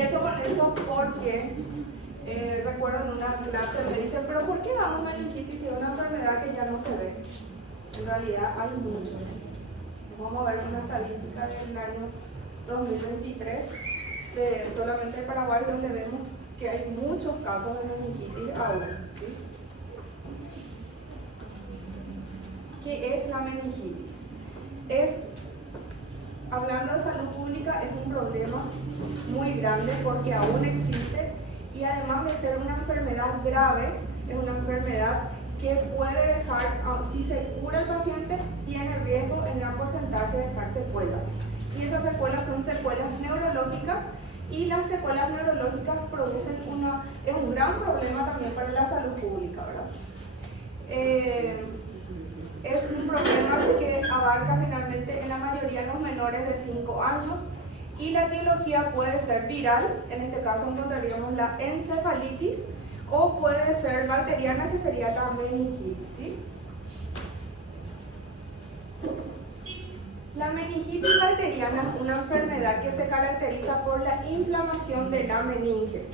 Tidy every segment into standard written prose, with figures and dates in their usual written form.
Empiezo con eso porque recuerdo en una clase me dicen, pero ¿por qué damos meningitis si es una enfermedad que ya no se ve? En realidad hay mucho. Vamos a ver una estadística del año 2023 de solamente Paraguay, donde vemos que hay muchos casos de meningitis aún. ¿Sí? ¿Qué es la meningitis? Hablando de salud pública, es un problema muy grande porque aún existe, y además de ser una enfermedad grave, es una enfermedad que puede dejar, si se cura el paciente, tiene riesgo en gran porcentaje de dejar secuelas. Y esas secuelas son secuelas neurológicas, y las secuelas neurológicas es un gran problema también para la salud pública, ¿verdad? Es un problema que abarca generalmente en la mayoría de los menores de 5 años, y la etiología puede ser viral, en este caso encontraríamos la encefalitis, o puede ser bacteriana, que sería la meningitis, ¿sí? La meningitis bacteriana es una enfermedad que se caracteriza por la inflamación de la meninges,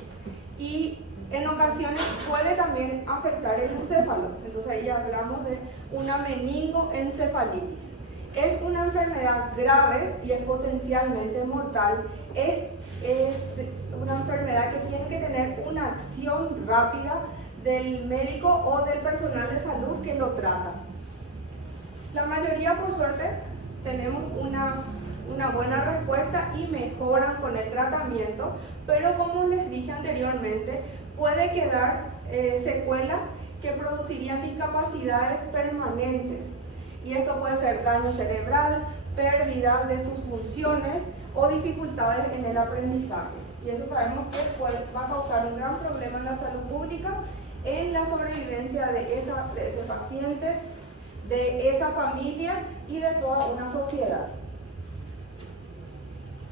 y en ocasiones puede también afectar el encéfalo. Entonces ahí hablamos de una meningoencefalitis. Es una enfermedad grave y es potencialmente mortal. Es una enfermedad que tiene que tener una acción rápida del médico o del personal de salud que lo trata. La mayoría, por suerte, tenemos una buena respuesta y mejoran con el tratamiento, pero como les dije anteriormente, puede quedar secuelas que producirían discapacidades permanentes, y esto puede ser daño cerebral, pérdida de sus funciones o dificultades en el aprendizaje, y eso sabemos que va a causar un gran problema en la salud pública, en la sobrevivencia de ese paciente, de esa familia y de toda una sociedad.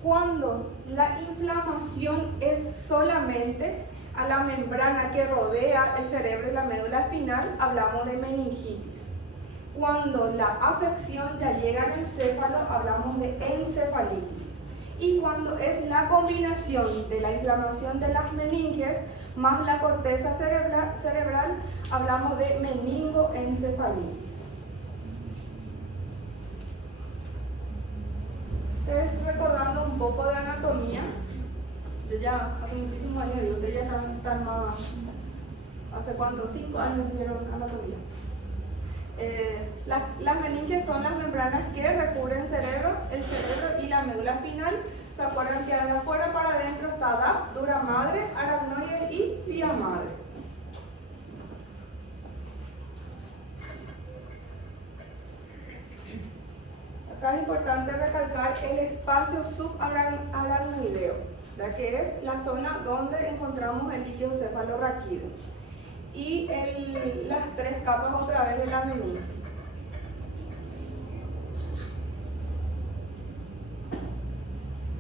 Cuando la inflamación es solamente a la membrana que rodea el cerebro y la médula espinal, hablamos de meningitis. Cuando la afección ya llega al encéfalo, hablamos de encefalitis. Y cuando es la combinación de la inflamación de las meninges más la corteza cerebral, hablamos de meningoencefalitis. Recordando un poco de anatomía, yo ya hace muchísimos años, digo, ustedes ya están más, ¿hace cuánto? 5 años dieron anatomía. Las meninges son las membranas que recubren el cerebro y la médula espinal. ¿Se acuerdan que de afuera para adentro está DAP, dura madre, aracnoides y vía madre? Acá es importante recalcar el espacio subaracnoideo, ya que es la zona donde encontramos el líquido cefalorraquídeo, y las 3 capas otra vez de la meninge.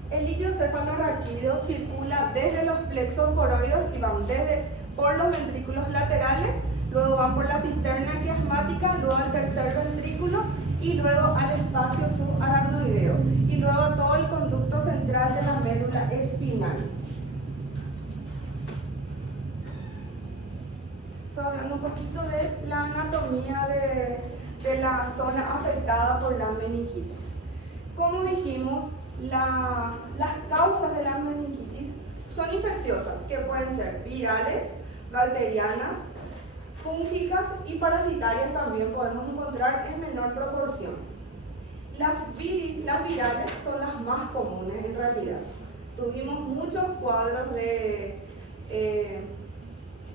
El líquido cefalorraquídeo circula desde los plexos coroides y van por los ventrículos laterales, luego van por la cisterna quiasmática, luego al tercer ventrículo y luego al espacio subaracnoideo, y luego todo el conducto central de la médula espinal. Hablando un poquito de la anatomía de la zona afectada por la meningitis. Como dijimos, las causas de la meningitis son infecciosas, que pueden ser virales, bacterianas, fúngicas y parasitarias también podemos encontrar en menor proporción. Las virales son las más comunes en realidad. Tuvimos muchos cuadros de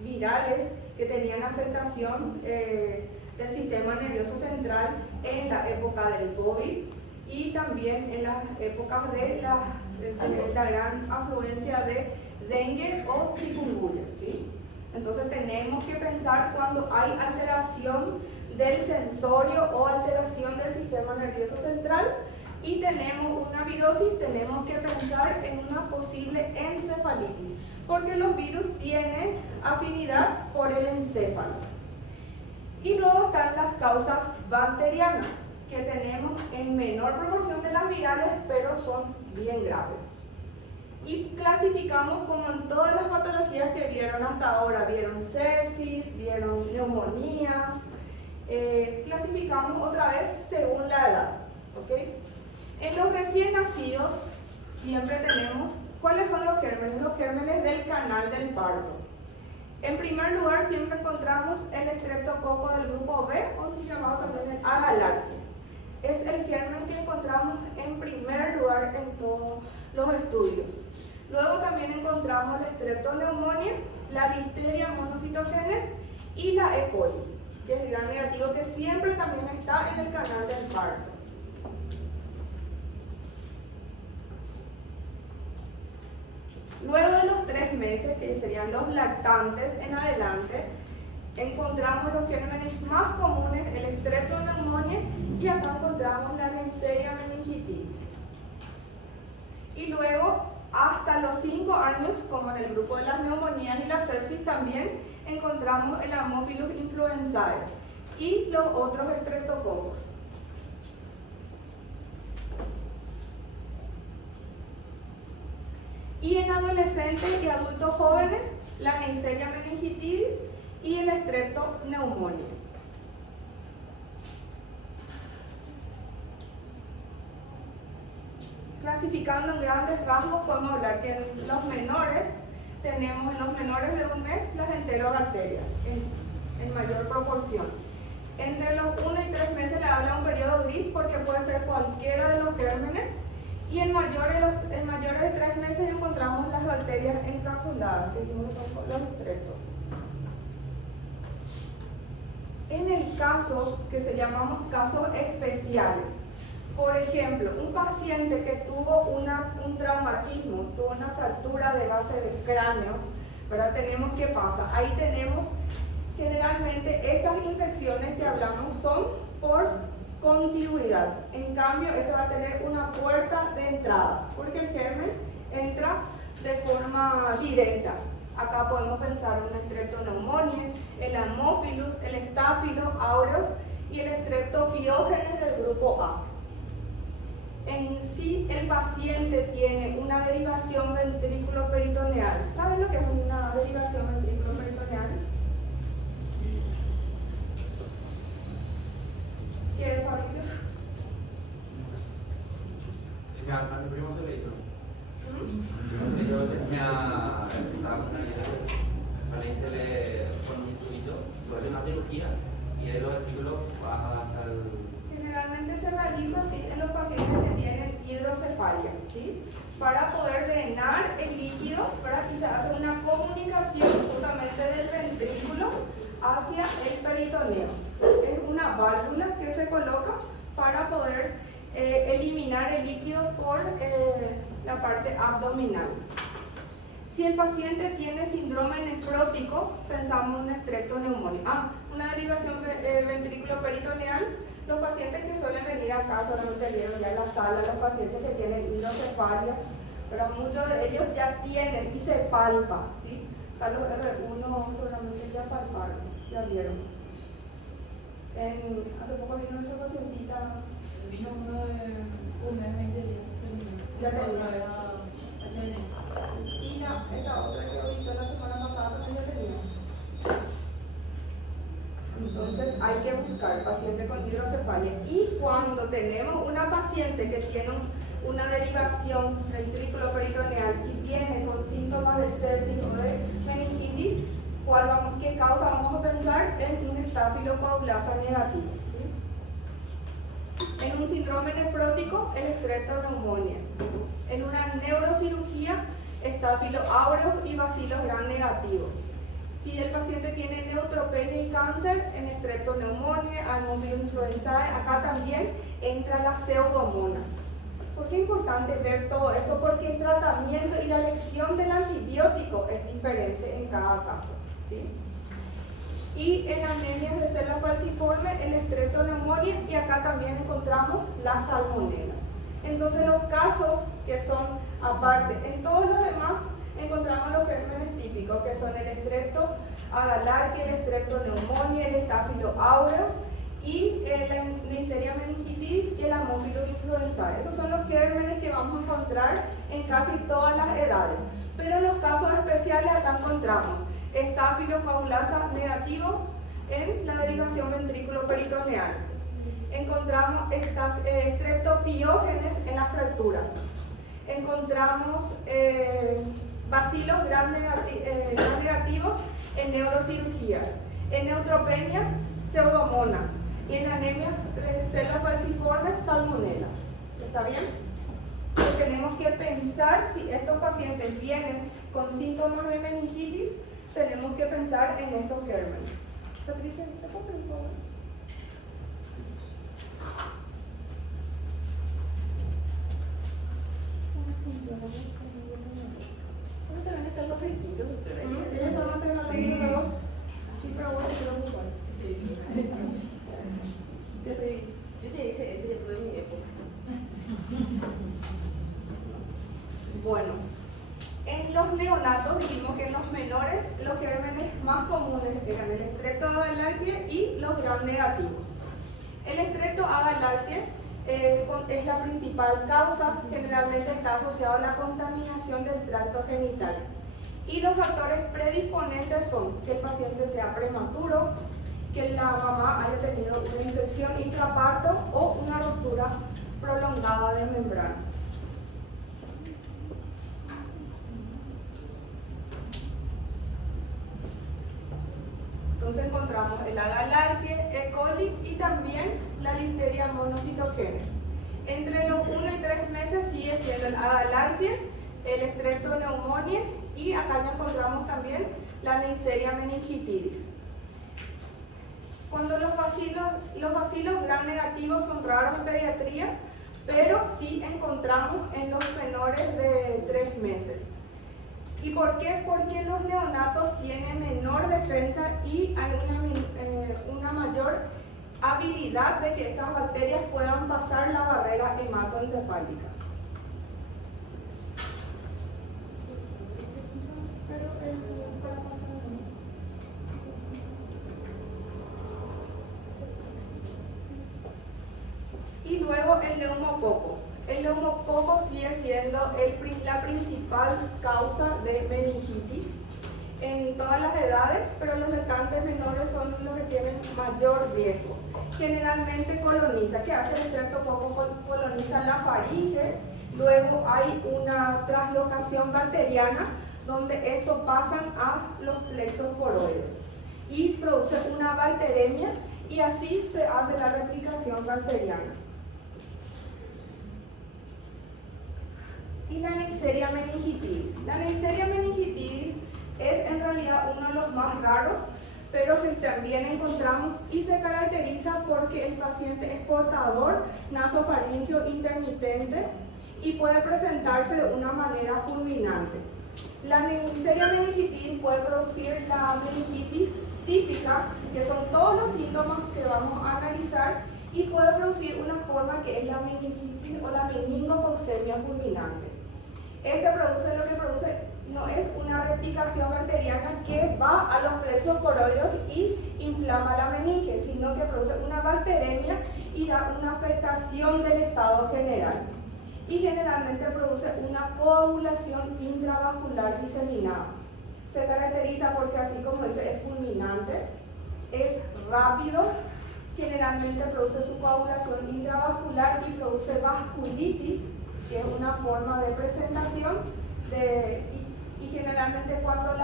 virales que tenían afectación del sistema nervioso central en la época del COVID y también en las épocas de la gran afluencia de dengue o chikungunya, ¿sí? Entonces tenemos que pensar cuando hay alteración del sensorio o alteración del sistema nervioso central y tenemos una virosis, tenemos que pensar en una posible encefalitis, porque los virus tienen afinidad por el encéfalo. Y luego están las causas bacterianas, que tenemos en menor proporción de las virales, pero son bien graves. Y clasificamos como en todas las patologías que vieron hasta ahora. Vieron sepsis, vieron neumonías. Clasificamos otra vez según la edad. ¿Okay? En los recién nacidos siempre tenemos, ¿cuáles son los gérmenes? Los gérmenes del canal del parto. En primer lugar siempre encontramos el estreptococo del grupo B, o llamado también el agalactia. Es el germen que encontramos en primer lugar en todos los estudios. Luego también encontramos la streptoneumonia, la listeria monocitogenes y la E. coli, que es el gran negativo que siempre también está en el canal del parto. Luego de los 3 meses, que serían los lactantes en adelante, encontramos los gérmenes más comunes, el streptoneumonia, y acá encontramos la Neisseria meningitidis. Y luego, hasta los 5 años, como en el grupo de las neumonías y la sepsis, también encontramos el Haemophilus influenzae y los otros estreptococos. Y en adolescentes y adultos jóvenes, la Neisseria meningitidis y el streptoneumonia. Clasificando en grandes rasgos, podemos hablar que en los menores tenemos en los menores de 1 mes las enterobacterias en mayor proporción. Entre los 1 y 3 meses le habla un periodo gris porque puede ser cualquiera de los gérmenes, y en mayores de 3 meses encontramos las bacterias encapsuladas, que son los estreptos. En el caso que se llamamos casos especiales, por ejemplo, un paciente que tuvo un traumatismo, tuvo una fractura de base de cráneo, ¿verdad? Tenemos qué pasa. Ahí tenemos generalmente estas infecciones que hablamos son por contigüidad. En cambio, esto va a tener una puerta de entrada, porque el germen entra de forma directa. Acá podemos pensar en una streptoneumonia, el Haemophilus, el Staphylo aureus y el Streptopiógenes del grupo A. En sí, el paciente tiene una derivación ventrículo-peritoneal. ¿Saben lo que es una derivación ventrículo-peritoneal? ¿Qué es, Fabricio? A mi primo se le hizo. Yo tenía, estaba con una vida, para se le pone un tubito, hace una cirugía y de los ventrículos baja hasta el... Generalmente se realiza así en los pacientes que tienen hidrocefalia, ¿sí? Para poder drenar el líquido, y se hace una comunicación justamente del ventrículo hacia el peritoneo. Es una válvula que se coloca para poder eliminar el líquido por la parte abdominal. Si el paciente tiene síndrome nefrótico, pensamos en una streptoneumonia. Una derivación ventrículo-peritoneal. Los pacientes que suelen venir acá, solamente vieron ya en la sala, los pacientes que tienen hidrocefalia, pero muchos de ellos ya tienen y se palpa, ¿sí? Acá los R1 solamente ya palparon, ya vieron. Hace poco vino nuestra pacientita. Vino uno de un mes, 20 días. Ya tenía. HN. Y esta otra que ahorita la semana pasada también ya tenía. Entonces hay que buscar paciente con hidrocefalia. Y cuando tenemos una paciente que tiene una derivación ventrículo-peritoneal y viene con síntomas de sepsis o de meningitis, ¿qué causa vamos a pensar? En un estafilocoagulasa negativo, ¿sí? En un síndrome nefrótico, el streptoneumonia. En una neurocirugía, Staphylo aureus y Bacillus gram negativos. Si el paciente tiene neutropenia y cáncer, en streptoneumonia, Haemophilus influenzae, acá también entran las pseudomonas. ¿Por qué es importante ver todo esto? Porque el tratamiento y la elección del antibiótico es diferente en cada caso, ¿sí? Y en anemias de células falciformes, el streptoneumonia, y acá también encontramos la salmonela. Entonces los casos que son aparte, en todos los demás encontramos los gérmenes típicos, que son el Strepto agalactia, el Streptoneumonia, el Staphylo aureus y la Neisseria meningitidis y el Haemophilus influenzae. Estos son los gérmenes que vamos a encontrar en casi todas las edades. Pero en los casos especiales acá encontramos Staphylococcus negativo en la derivación ventrículo-peritoneal. Encontramos streptopiógenes en las fracturas. Encontramos bacilos gram negativos en neurocirugías. En neutropenia, pseudomonas. Y en anemias de células falciformes, salmonella. ¿Está bien? Pero tenemos que pensar si estos pacientes vienen con síntomas de meningitis, tenemos que pensar en estos gérmenes. Patricia, ¿te puedo pedir un favor? Ellos son maternales. Sí, pero bueno, yo lo uso. Yo te hice esto y ya tuve mi época. Bueno, en los neonatos dijimos que en los menores los gérmenes más comunes eran el Streptococcus y los gram negativos. El Streptococcus es la principal causa, generalmente está asociado a la contaminación del tracto genital. Y los factores predisponentes son que el paciente sea prematuro, que la mamá haya tenido una infección intraparto o una ruptura prolongada de membrana. Entonces encontramos el Agalactiae, E. coli y también la Listeria monocytogenes. Entre los 1 y 3 meses sigue siendo el Agalactiae, el Streptoneumoniae y acá ya encontramos también la Neisseria meningitidis. Cuando los bacilos gram negativos son raros en pediatría, pero sí encontramos en los menores de 3 meses. ¿Y por qué? Porque los neonatos tienen menor defensa y hay una mayor habilidad de que estas bacterias puedan pasar la barrera hematoencefálica. Y luego el neumococo. El neumococo sigue siendo la principal causa de meningitis en todas las edades, pero los lactantes menores son los que tienen mayor riesgo. Generalmente coloniza. ¿Qué hace el estreptococo? Coloniza la faringe, luego hay una translocación bacteriana donde estos pasan a los plexos coroides y produce una bacteremia y así se hace la replicación bacteriana. Y la Neisseria meningitidis. La Neisseria meningitidis es en realidad uno de los más raros, pero también encontramos y se caracteriza porque el paciente es portador nasofaringeo intermitente y puede presentarse de una manera fulminante. La Neisseria meningitidis puede producir la meningitis típica, que son todos los síntomas que vamos a analizar, y puede producir una forma que es la meningitis o la meningococcemia fulminante. Lo que produce no es una replicación bacteriana que va a los plexos coroides y inflama la meninge, sino que produce una bacteremia y da una afectación del estado general. Y generalmente produce una coagulación intravascular diseminada. Se caracteriza porque, así como dice, es fulminante, es rápido, generalmente produce su coagulación intravascular y produce vasculitis, que es una forma de presentación y generalmente cuando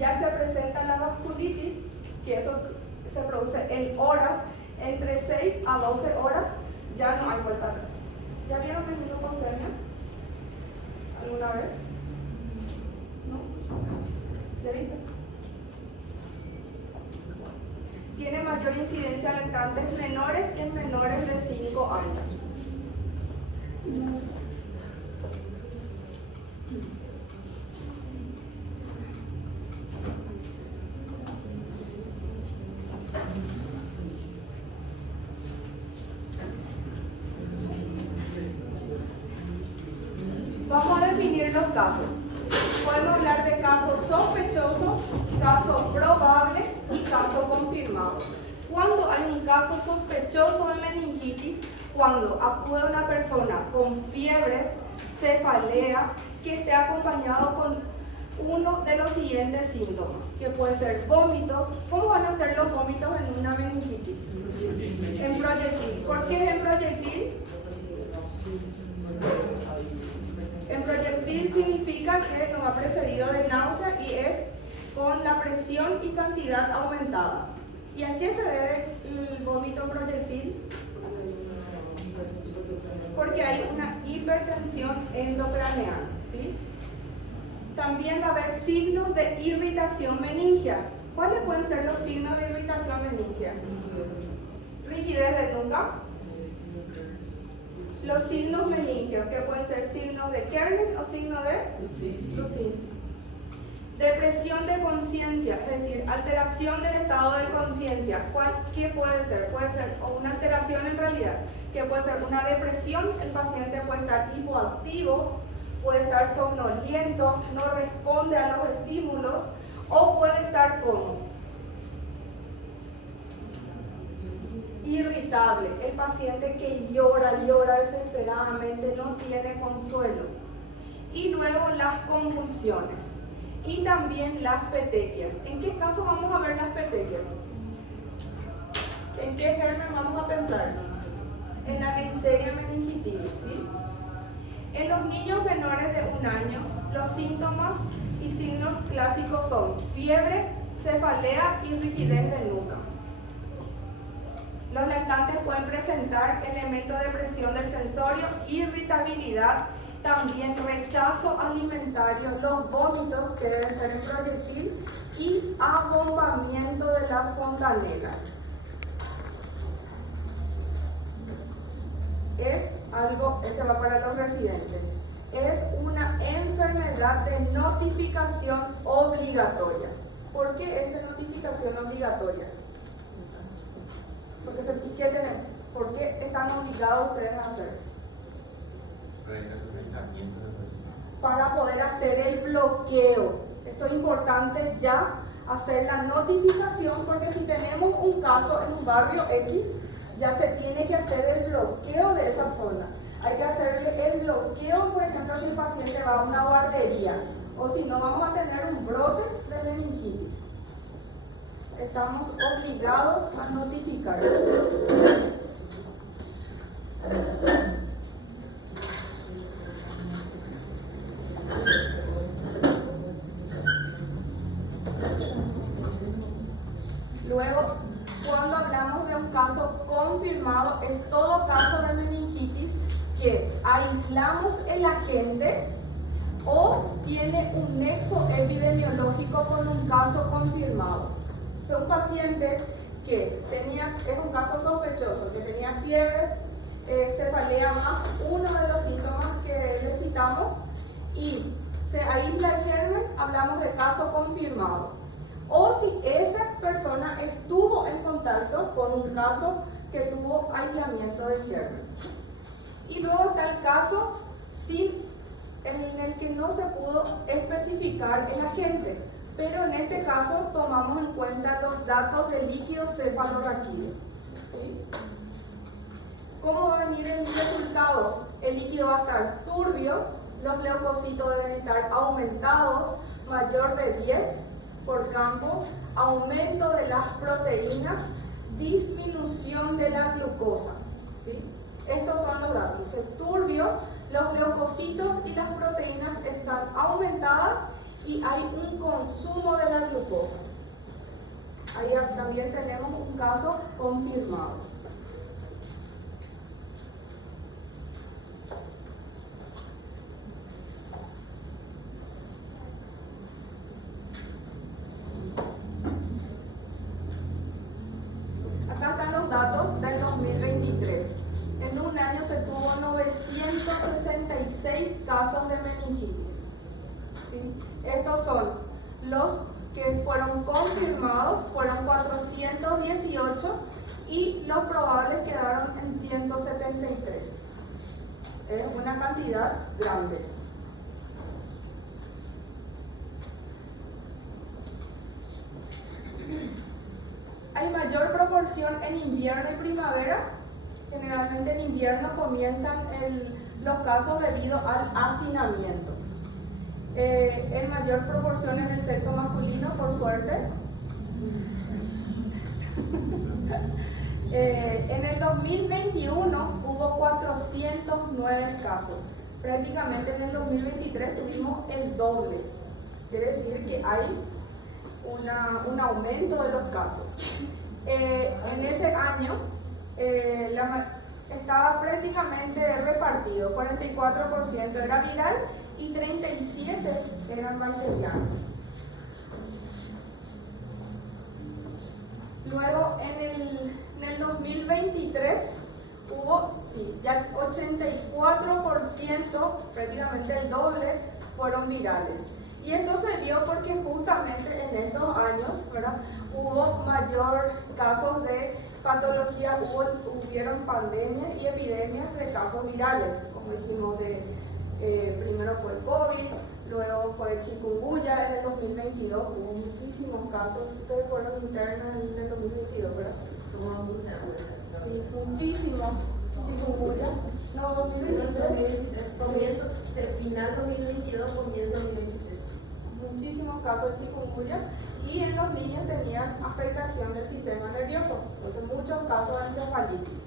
ya se presenta la vasculitis, que eso se produce en horas, entre 6 a 12 horas, ya no hay vuelta atrás. ¿Ya vieron meningococcemia alguna vez? ¿No? ¿Ya viste? Tiene mayor incidencia en lactantes menores y en menores de 5 años. Vamos a definir los casos. Podemos hablar de caso sospechoso, caso probable y caso confirmado. Cuando hay un un caso sospechoso de meningitis cuando acude una persona con fiebre, cefalea, que esté acompañado con uno de los siguientes síntomas, que puede ser vómitos. ¿Cómo van a ser los vómitos en una meningitis? En proyectil. ¿Por qué en proyectil? En proyectil significa que nos ha precedido de náusea y es con la presión y cantidad aumentada. ¿Y a qué se debe el vómito proyectil? Porque hay una hipertensión endocraneal, ¿sí? También va a haber signos de irritación meningia. ¿Cuáles pueden ser los signos de irritación meningia? Rigidez de nuca. Los signos meningios, que pueden ser signos de Kerner o signos de Lusinski. Depresión de conciencia, es decir, alteración del estado de conciencia. ¿Qué puede ser? Puede ser o una alteración en realidad, que puede ser una depresión. El paciente puede estar hipoactivo, puede estar somnoliento, no responde a los estímulos, o puede estar como irritable, el paciente que llora desesperadamente, no tiene consuelo. Y luego las convulsiones y también las petequias. ¿En qué caso vamos a ver las petequias? ¿En qué germen vamos a pensar? En la Neisseria meningitidis, ¿sí? En los niños menores de 1 año, los síntomas y signos clásicos son fiebre, cefalea y rigidez de nuca. Los lactantes pueden presentar elementos de presión del sensorio, irritabilidad, también rechazo alimentario, los vómitos que deben ser en proyectil y abombamiento de las fontanelas. Es algo, este va para los residentes, es una enfermedad de notificación obligatoria. ¿Por qué es de notificación obligatoria? ¿Por qué están obligados ustedes a hacer? Para poder hacer el bloqueo. Esto es importante ya, hacer la notificación, porque si tenemos un caso en un barrio X, ya se tiene que hacer el bloqueo de esa zona. Hay que hacerle el bloqueo, por ejemplo, si el paciente va a una guardería, o si no, vamos a tener un brote de meningitis. Estamos obligados a notificar. Luego, cuando hablamos de un caso confirmado, es todo caso de meningitis que aislamos el agente o tiene un nexo epidemiológico con un caso confirmado. O sea, un paciente que es un caso sospechoso, que tenía fiebre, cefalea más uno de los síntomas que le citamos, y se aísla el germen, hablamos de caso confirmado. O si esa persona estuvo en contacto con un caso que tuvo aislamiento del germen. Y luego está el caso en el que no se pudo especificar el agente, pero en este caso tomamos en cuenta los datos del líquido cefalorraquídeo, ¿sí? ¿Cómo va a venir el resultado? El líquido va a estar turbio, los leucocitos deben estar aumentados, mayor de 10 por campo, aumento de las proteínas, disminución de la glucosa, ¿sí? Estos son los datos. El turbio, los leucocitos y las proteínas están aumentadas y hay un consumo de la glucosa. Ahí también tenemos un caso confirmado. Acá están los datos del 2023. En un año se tuvo 966 casos de meningitis, ¿sí? Estos son los que fueron confirmados, fueron 418, y los probables quedaron en 173. Es una cantidad grande. Hay mayor proporción duración en invierno y primavera. Generalmente en invierno comienzan los casos debido al hacinamiento. En mayor proporción en el sexo masculino, por suerte. En el 2021 hubo 409 casos. Prácticamente en el 2023 tuvimos el doble. Quiere decir que hay un aumento de los casos. En ese año estaba prácticamente repartido. 44% era viral y 37% eran bacterianos. Luego en el 2023 hubo, ya 84%, prácticamente el doble, fueron virales. Y esto se vio porque justamente en estos años, ¿verdad?, hubo mayor casos de patología, hubieron pandemias y epidemias de casos virales, como dijimos, primero fue el COVID, luego fue chikungunya en el 2022, hubo muchísimos casos. Ustedes fueron internos en el 2022, ¿verdad? Sí, muchísimos. Chikungunya, no, 2023. Comienzo, final 2022, comienzo 2023. Muchísimos casos de chikungunya, y en los niños tenían afectación del sistema nervioso, entonces muchos casos de encefalitis.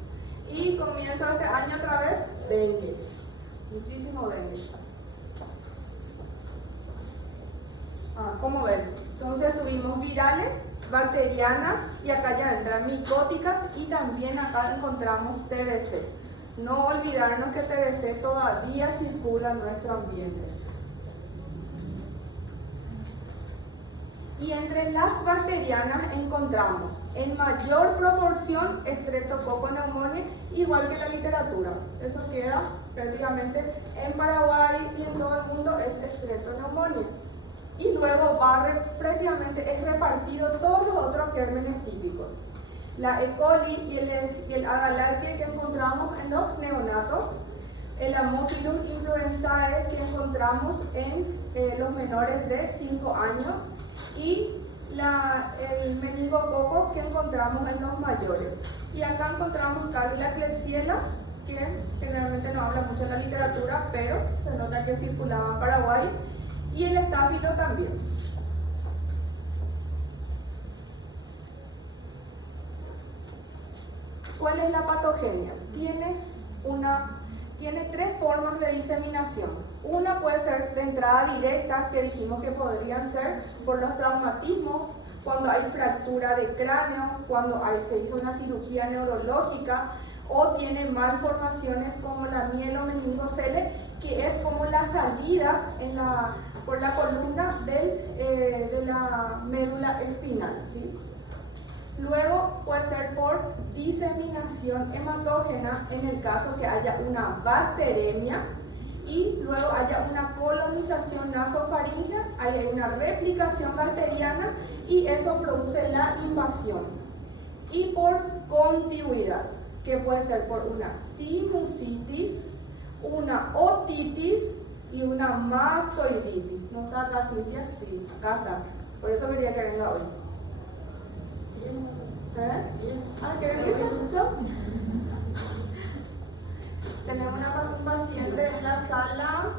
Y comienza este año otra vez dengue, muchísimo dengue. ¿Cómo ven? Entonces tuvimos virales, bacterianas, y acá ya entran micóticas, y también acá encontramos TBC. No olvidarnos que TBC todavía circula en nuestro ambiente. Y entre las bacterianas encontramos en mayor proporción Streptococcus pneumoniae, igual que en la literatura. Eso queda prácticamente en Paraguay y en todo el mundo es Streptococcus. Y luego prácticamente es repartido todos los otros gérmenes típicos. La E. coli y el Agalactiae que encontramos en los neonatos, el Haemophilus influenzae que encontramos en los menores de 5 años, y el meningococo que encontramos en los mayores. Y acá encontramos la Klebsiella, que generalmente no habla mucho en la literatura, pero se nota que circulaba en Paraguay, y el estáfilo también. ¿Cuál es la patogenia? Tiene 3 formas de diseminación. Una puede ser de entrada directa, que dijimos que podrían ser por los traumatismos, cuando hay fractura de cráneo, cuando se hizo una cirugía neurológica, o tiene malformaciones como la mielomeningocele, que es como la salida por la columna de la médula espinal, ¿sí? Luego puede ser por diseminación hematógena en el caso que haya una bacteremia, y luego haya una colonización nasofaríngea, hay una replicación bacteriana y eso produce la invasión. Y por contigüidad, que puede ser por una sinusitis, una otitis y una mastoiditis. ¿No está acá, Cintia? Sí, acá está. Por eso quería que venga hoy. ¿Quieren irse mucho? Tenemos un paciente en la sala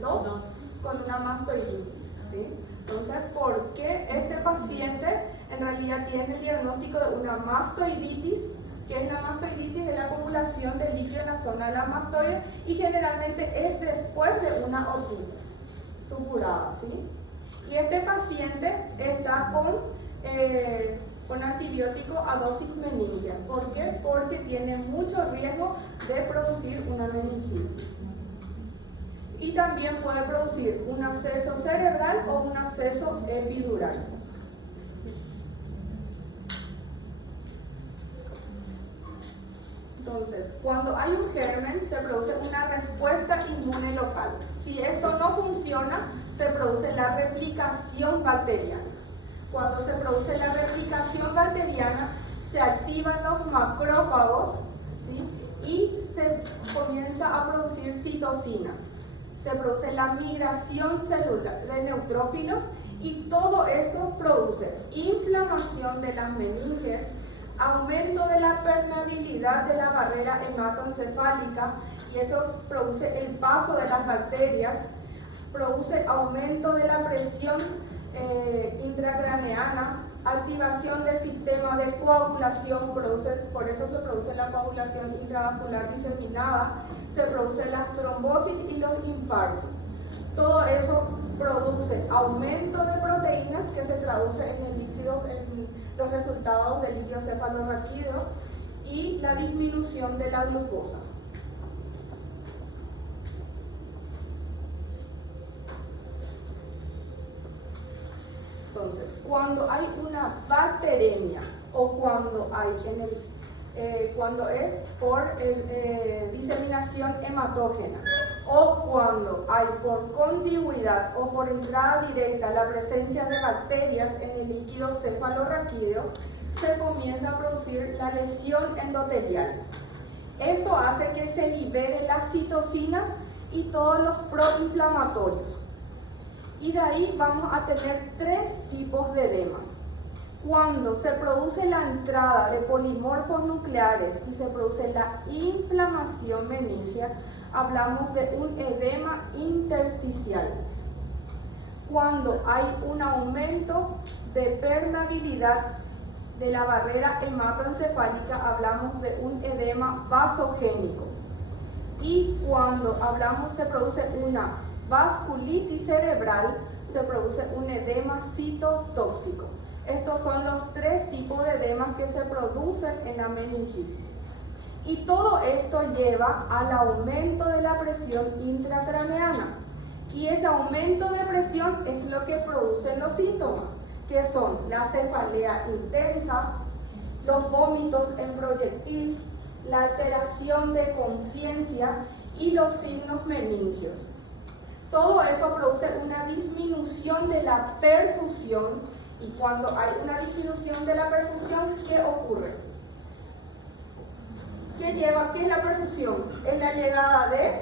2 con una mastoiditis, ¿sí? Entonces, ¿por qué este paciente en realidad tiene el diagnóstico de una mastoiditis? ¿Qué es la mastoiditis? Es la acumulación de líquido en la zona de la mastoide, y generalmente es después de una otitis supurada, ¿sí? Y este paciente está con antibiótico a dosis meningia. ¿Por qué? Porque tiene mucho riesgo de producir una meningitis. Y también puede producir un absceso cerebral o un absceso epidural. Entonces, cuando hay un germen, se produce una respuesta inmune local. Si esto no funciona, se produce la replicación bacteriana. Cuando se produce la replicación bacteriana, se activan los macrófagos, ¿sí? Y se comienza a producir citocinas. Se produce la migración celular de neutrófilos, y todo esto produce inflamación de las meninges, aumento de la permeabilidad de la barrera hematoencefálica, y eso produce el paso de las bacterias, produce aumento de la presión intracraneana, activación del sistema de coagulación, por eso se produce la coagulación intravascular diseminada, se producen las trombosis y los infartos. Todo eso produce aumento de proteínas que se traduce en el líquido, en los resultados del líquido cefalorraquídeo, y la disminución de la glucosa. Entonces, cuando hay una bacteremia o cuando hay cuando es por diseminación hematógena, o cuando hay por contigüidad o por entrada directa la presencia de bacterias en el líquido cefalorraquídeo, se comienza a producir la lesión endotelial. Esto hace que se liberen las citocinas y todos los proinflamatorios. Y de ahí vamos a tener tres tipos de edemas. Cuando se produce la entrada de polimorfos nucleares y se produce la inflamación meningia, hablamos de un edema intersticial. Cuando hay un aumento de permeabilidad de la barrera hematoencefálica, hablamos de un edema vasogénico. Y cuando se produce una vasculitis cerebral, se produce un edema citotóxico. Estos son los tres tipos de edemas que se producen en la meningitis. Y todo esto lleva al aumento de la presión intracraneana. Y ese aumento de presión es lo que producen los síntomas, que son la cefalea intensa, los vómitos en proyectil, la alteración de conciencia y los signos meningios. Todo eso produce una disminución de la perfusión, y cuando hay una disminución de la perfusión, ¿qué ocurre? ¿Qué es la perfusión? Es la llegada de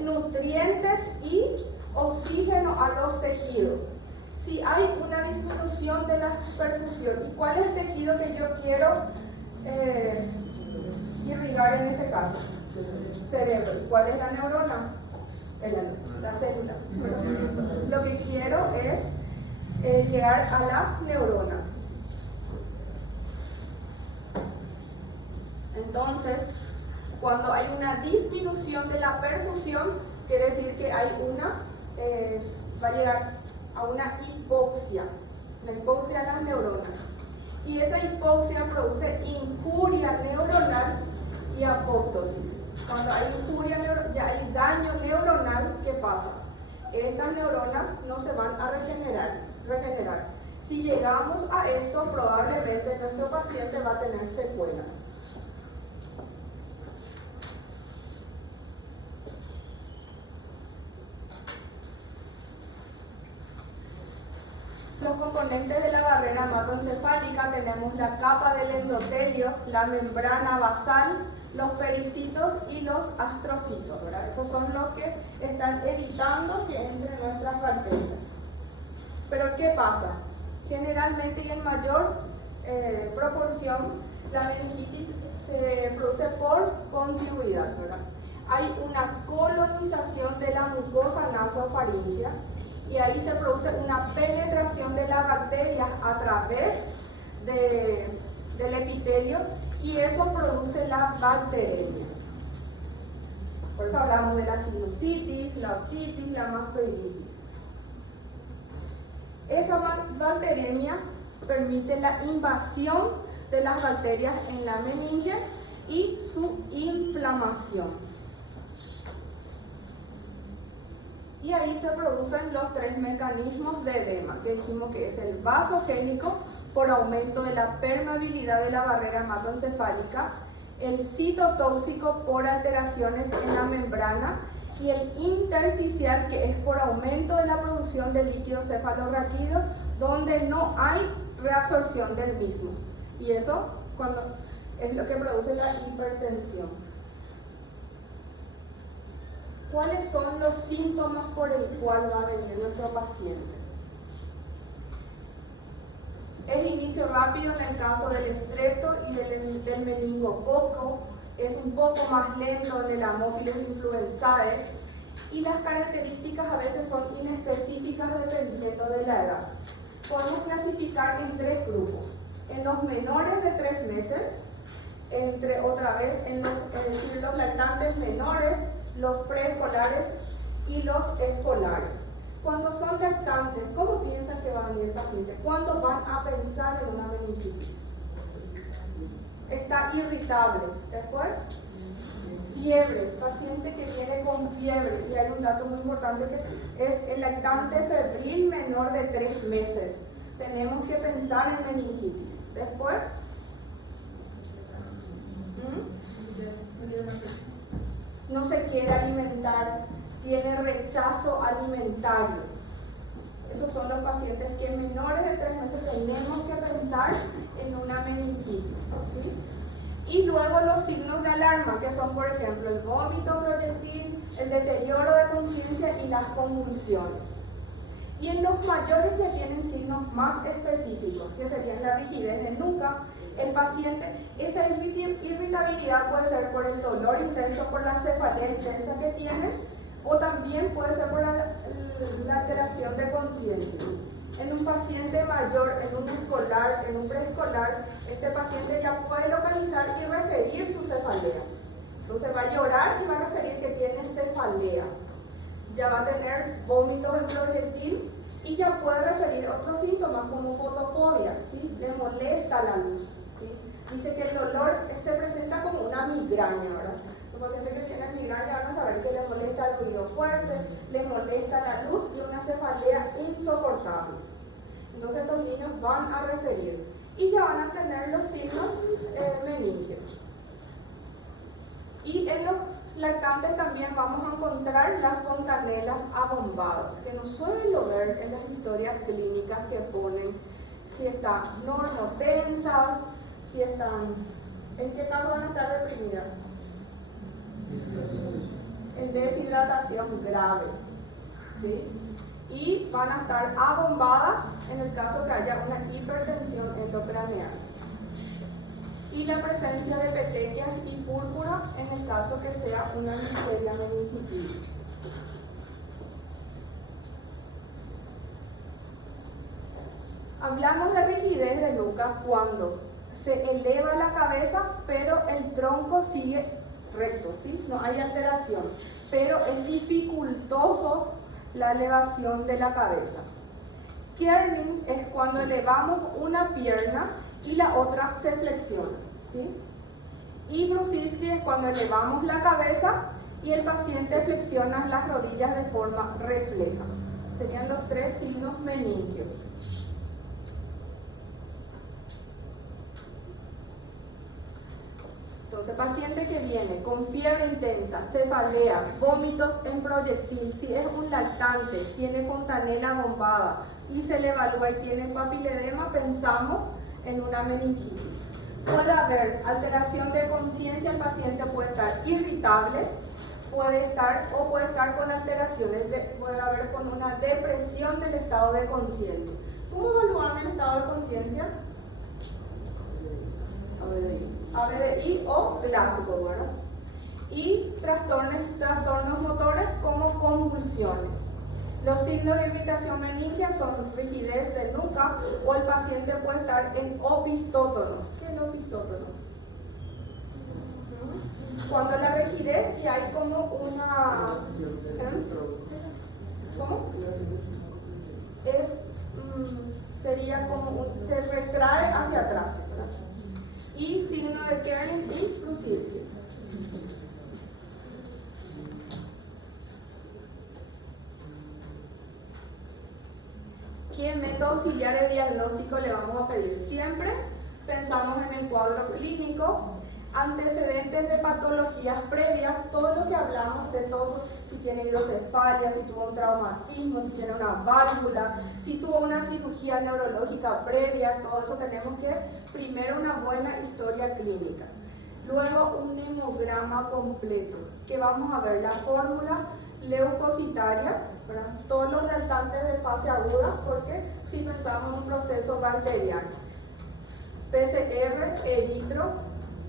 nutrientes y oxígeno a los tejidos. Si hay una disminución de la perfusión, ¿y cuál es el tejido que yo quiero irrigar en este caso? Cerebro. ¿Cuál es la neurona? La célula. Lo que quiero es llegar a las neuronas. Entonces, cuando hay una disminución de la perfusión, quiere decir que hay va a llegar a una hipoxia a las neuronas. Y esa hipoxia produce injuria neuronal y apoptosis. Cuando hay ya hay daño neuronal, ¿qué pasa? Estas neuronas no se van a regenerar. Si llegamos a esto, probablemente nuestro paciente va a tener secuelas. Los componentes de la barrera hematoencefálica tenemos la capa del endotelio, la membrana basal, los pericitos y los astrocitos, ¿verdad? Estos son los que están evitando que entren nuestras bacterias. Pero ¿qué pasa? Generalmente y en mayor proporción, la meningitis se produce por contigüidad, ¿verdad? Hay una colonización de la mucosa nasofaríngea y ahí se produce una penetración de las bacterias a través del epitelio, y eso produce la bacteremia. Por eso hablamos de la sinusitis, la otitis, la mastoiditis. Esa bacteremia permite la invasión de las bacterias en la meninge y su inflamación. Y ahí se producen los tres mecanismos de edema, que dijimos que es el vasogénico, por aumento de la permeabilidad de la barrera hematoencefálica, el citotóxico por alteraciones en la membrana, y el intersticial, que es por aumento de la producción del líquido cefalorraquídeo, donde no hay reabsorción del mismo. Y eso es lo que produce la hipertensión. ¿Cuáles son los síntomas por el cual va a venir nuestro paciente? Es inicio rápido en el caso del estrepto y del meningococo. Es un poco más lento en el Haemophilus influenzae. Y las características a veces son inespecíficas dependiendo de la edad. Podemos clasificar en 3 grupos. En los menores de 3 meses, los lactantes menores, los preescolares y los escolares. Cuando son lactantes, ¿cómo piensan que va a venir el paciente? ¿Cuándo van a pensar en una meningitis? Está irritable. Después, fiebre, paciente que viene con fiebre. Y hay un dato muy importante que es el lactante febril menor de 3 meses. Tenemos que pensar en meningitis. Después, no se quiere alimentar, tiene rechazo alimentario. Esos son los pacientes que menores de 3 meses tenemos que pensar en una meningitis, ¿sí? Y luego los signos de alarma, que son, por ejemplo, el vómito proyectil, el deterioro de conciencia y las convulsiones. Y en los mayores ya tienen signos más específicos, que serían la rigidez de nuca. El paciente, esa irritabilidad puede ser por el dolor intenso, por la cefalea intensa que tiene, o también puede ser por la alteración de conciencia. En un paciente mayor, en un escolar, en un preescolar, este paciente ya puede localizar y referir su cefalea. Entonces va a llorar y va a referir que tiene cefalea. Ya va a tener vómitos en proyectil y ya puede referir otros síntomas como fotofobia, ¿sí? Le molesta la luz, ¿sí? Dice que el dolor se presenta como una migraña, ¿verdad? Los pacientes que tienen migraña van a saber que les molesta el ruido fuerte, les molesta la luz y una cefalea insoportable. Entonces estos niños van a referir y ya van a tener los signos meningios. Y en los lactantes también vamos a encontrar las fontanelas abombadas, que no suelen ver en las historias clínicas que ponen si están normotensas, si están, ¿en qué caso van a estar deprimidas? En deshidratación grave, ¿sí? Y van a estar abombadas en el caso que haya una hipertensión endocraneal. Y la presencia de petequias y púrpura en el caso que sea una miseria meningitis. Hablamos de rigidez de nuca cuando se eleva la cabeza, pero el tronco sigue recto, ¿sí? No hay alteración, pero es dificultoso la elevación de la cabeza. Kerning es cuando elevamos una pierna y la otra se flexiona, ¿sí? Y Brusinski es cuando elevamos la cabeza y el paciente flexiona las rodillas de forma refleja. Serían los 3 signos meningios. Entonces, paciente que viene con fiebre intensa, cefalea, vómitos en proyectil, si es un lactante, tiene fontanela bombada y se le evalúa y tiene papiledema, pensamos en una meningitis. Puede haber alteración de conciencia, el paciente puede estar irritable, puede estar con alteraciones, puede haber con una depresión del estado de conciencia. ¿Cómo evaluar el estado de conciencia? ABDI o Glasgow, ¿verdad? Y trastornos motores como convulsiones. Los signos de irritación meningia son rigidez de nuca o el paciente puede estar en opistótonos. ¿Qué es opistótonos? Cuando la rigidez y hay como una... ¿Cómo? Sería como se retrae hacia atrás, ¿verdad? Y signo de Kerning y Brusinski. ¿Qué método auxiliar de diagnóstico le vamos a pedir? Siempre pensamos en el cuadro clínico, antecedentes de patologías previas, todo lo que hablamos de todo, si tiene hidrocefalia, si tuvo un traumatismo, si tiene una válvula, si tuvo una cirugía neurológica previa, todo eso tenemos que, primero una buena historia clínica, luego un hemograma completo, que vamos a ver la fórmula leucocitaria, ¿verdad? Todos los restantes de fase aguda, porque si pensamos en un proceso bacteriano. PCR, eritro,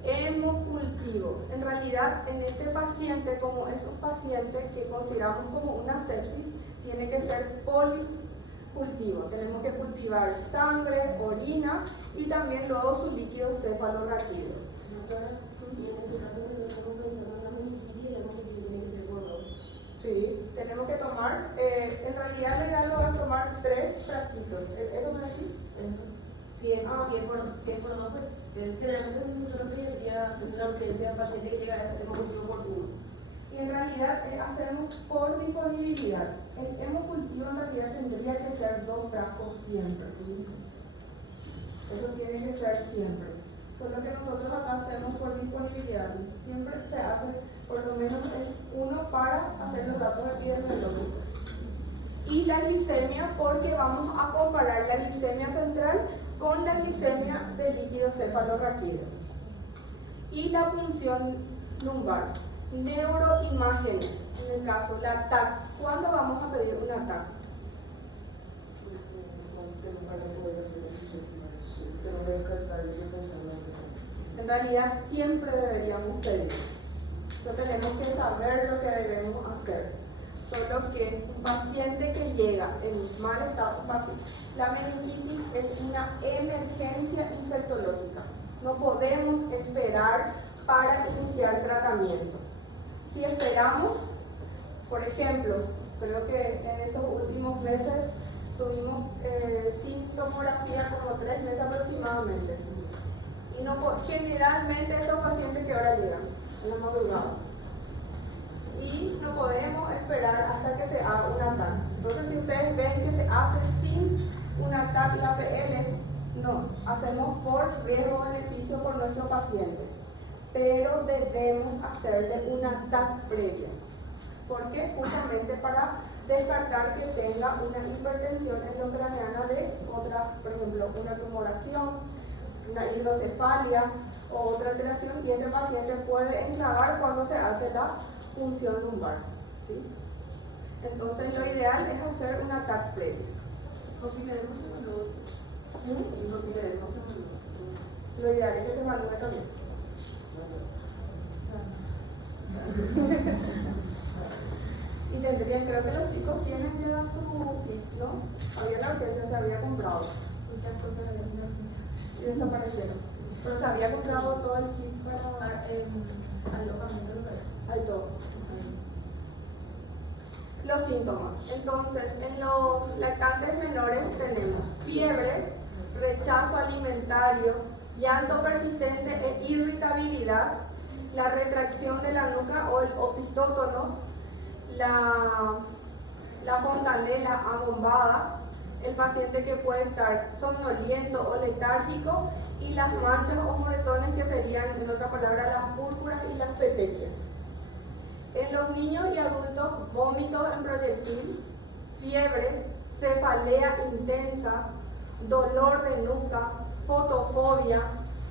hemocultivo. En realidad, en este paciente, como es un paciente que consideramos como una sepsis, tiene que ser policultivo. Tenemos que cultivar sangre, orina y también luego su líquido cefalorraquídeo. Sí, tenemos que tomar, en realidad lo ideal es tomar 3 frasquitos. ¿Eso me decís? 100 por 2, pues. Generalmente nosotros hoy en día una urgencia de paciente que llega a este hemocultivo por 1. Y en realidad hacemos por disponibilidad. El hemocultivo en realidad tendría que ser 2 frascos siempre. Eso tiene que ser siempre. Solo que nosotros acá hacemos por disponibilidad. Siempre se hace por lo menos uno para hacer los datos epidemiológicos. Y la glicemia, porque vamos a comparar la glicemia central con la glicemia del líquido cefalorraquídeo. Y la punción lumbar. Neuroimágenes, en el caso la TAC. ¿Cuándo vamos a pedir una TAC? En realidad siempre deberíamos pedir. No tenemos que saber lo que debemos hacer. Solo que un paciente que llega en mal estado, la meningitis es una emergencia infectológica. No podemos esperar para iniciar tratamiento. Si esperamos, por ejemplo, creo que en estos últimos meses tuvimos sintomografía como 3 meses aproximadamente. Y no, generalmente estos pacientes que ahora llegan en la madrugada. Y no podemos esperar hasta que se haga una TAC. Entonces, si ustedes ven que se hace sin una TAC y APL, no, hacemos por riesgo-beneficio por nuestro paciente. Pero debemos hacerle una TAC previa. Porque justamente para descartar que tenga una hipertensión endocraneana de otra, por ejemplo, una tumoración, una hidrocefalia o otra alteración, y este paciente puede enclavar cuando se hace la punción lumbar, ¿sí? Entonces lo ideal es hacer una TAC previa. Lo ideal es que se evalúe también. Y tendrían, creo que los chicos tienen ya su kit, ¿no? Había la urgencia, se había comprado. Muchas cosas había en la urgencia y desaparecieron. Pero se había comprado todo el kit para alojamiento local. Hay todo. Los síntomas. Entonces, en los lactantes menores tenemos fiebre, rechazo alimentario, llanto persistente e irritabilidad, la retracción de la nuca o el opistótonos, la fontanela abombada, el paciente que puede estar somnoliento o letárgico, y las manchas o moretones que serían, en otra palabra, las púrpuras y las petequias. En los niños y adultos, vómitos en proyectil, fiebre, cefalea intensa, dolor de nuca, fotofobia,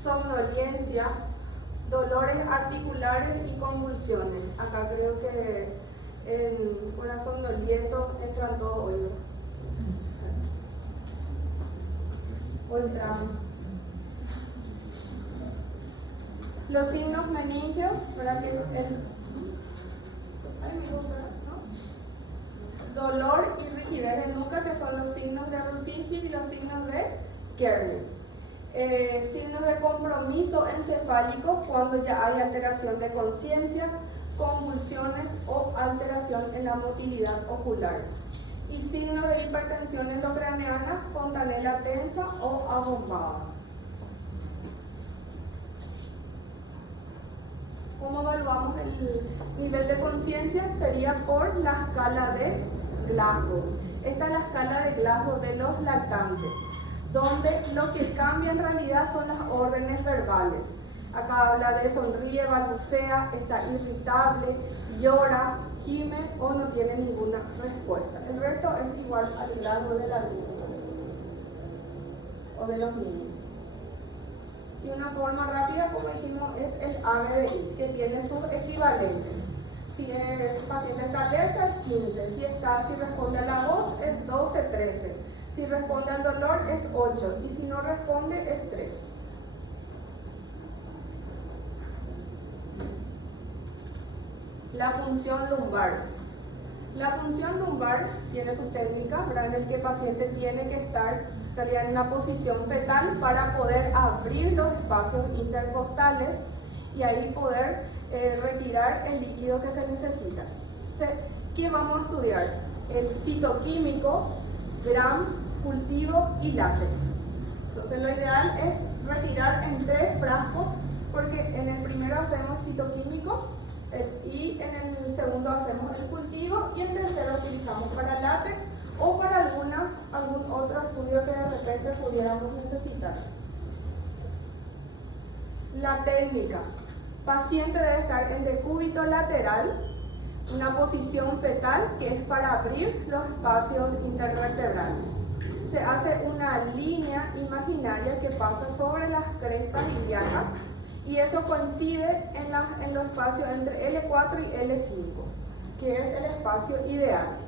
somnolencia, dolores articulares y convulsiones. Acá creo que en una somnoliento entran todos hoy, ¿no? O entramos. Los signos meningios, ¿verdad? Que es dolor y rigidez de nuca, que son los signos de Rusinski y los signos de Kerner. Signos de compromiso encefálico cuando ya hay alteración de conciencia, convulsiones o alteración en la motilidad ocular. Y signos de hipertensión endocraneana, fontanela tensa o abombada. ¿Cómo evaluamos el nivel de conciencia? Sería por la escala de Glasgow. Esta es la escala de Glasgow de los lactantes, donde lo que cambia en realidad son las órdenes verbales. Acá habla de sonríe, balbucea, está irritable, llora, gime o no tiene ninguna respuesta. El resto es igual al Glasgow del adulto o de los niños. Y una forma rápida, como dijimos, es el ABDI, que tiene sus equivalentes. Si el paciente está alerta es 15, si responde a la voz es 13. Si responde al dolor es 8 y si no responde es 3. La punción lumbar. La punción lumbar tiene sus técnicas, ¿verdad? En el que el paciente tiene que estar en realidad en una posición fetal para poder abrir los espacios intercostales y ahí poder retirar el líquido que se necesita. ¿Qué vamos a estudiar? El citoquímico, Gram, cultivo y látex. Entonces lo ideal es retirar en 3 frascos porque en el primero hacemos citoquímico y en el segundo hacemos el cultivo y el tercero utilizamos para látex o para algún otro estudio que de repente pudiéramos necesitar. La técnica. Paciente debe estar en decúbito lateral, una posición fetal que es para abrir los espacios intervertebrales. Se hace una línea imaginaria que pasa sobre las crestas iliacas y eso coincide en los espacios entre L4 y L5, que es el espacio ideal.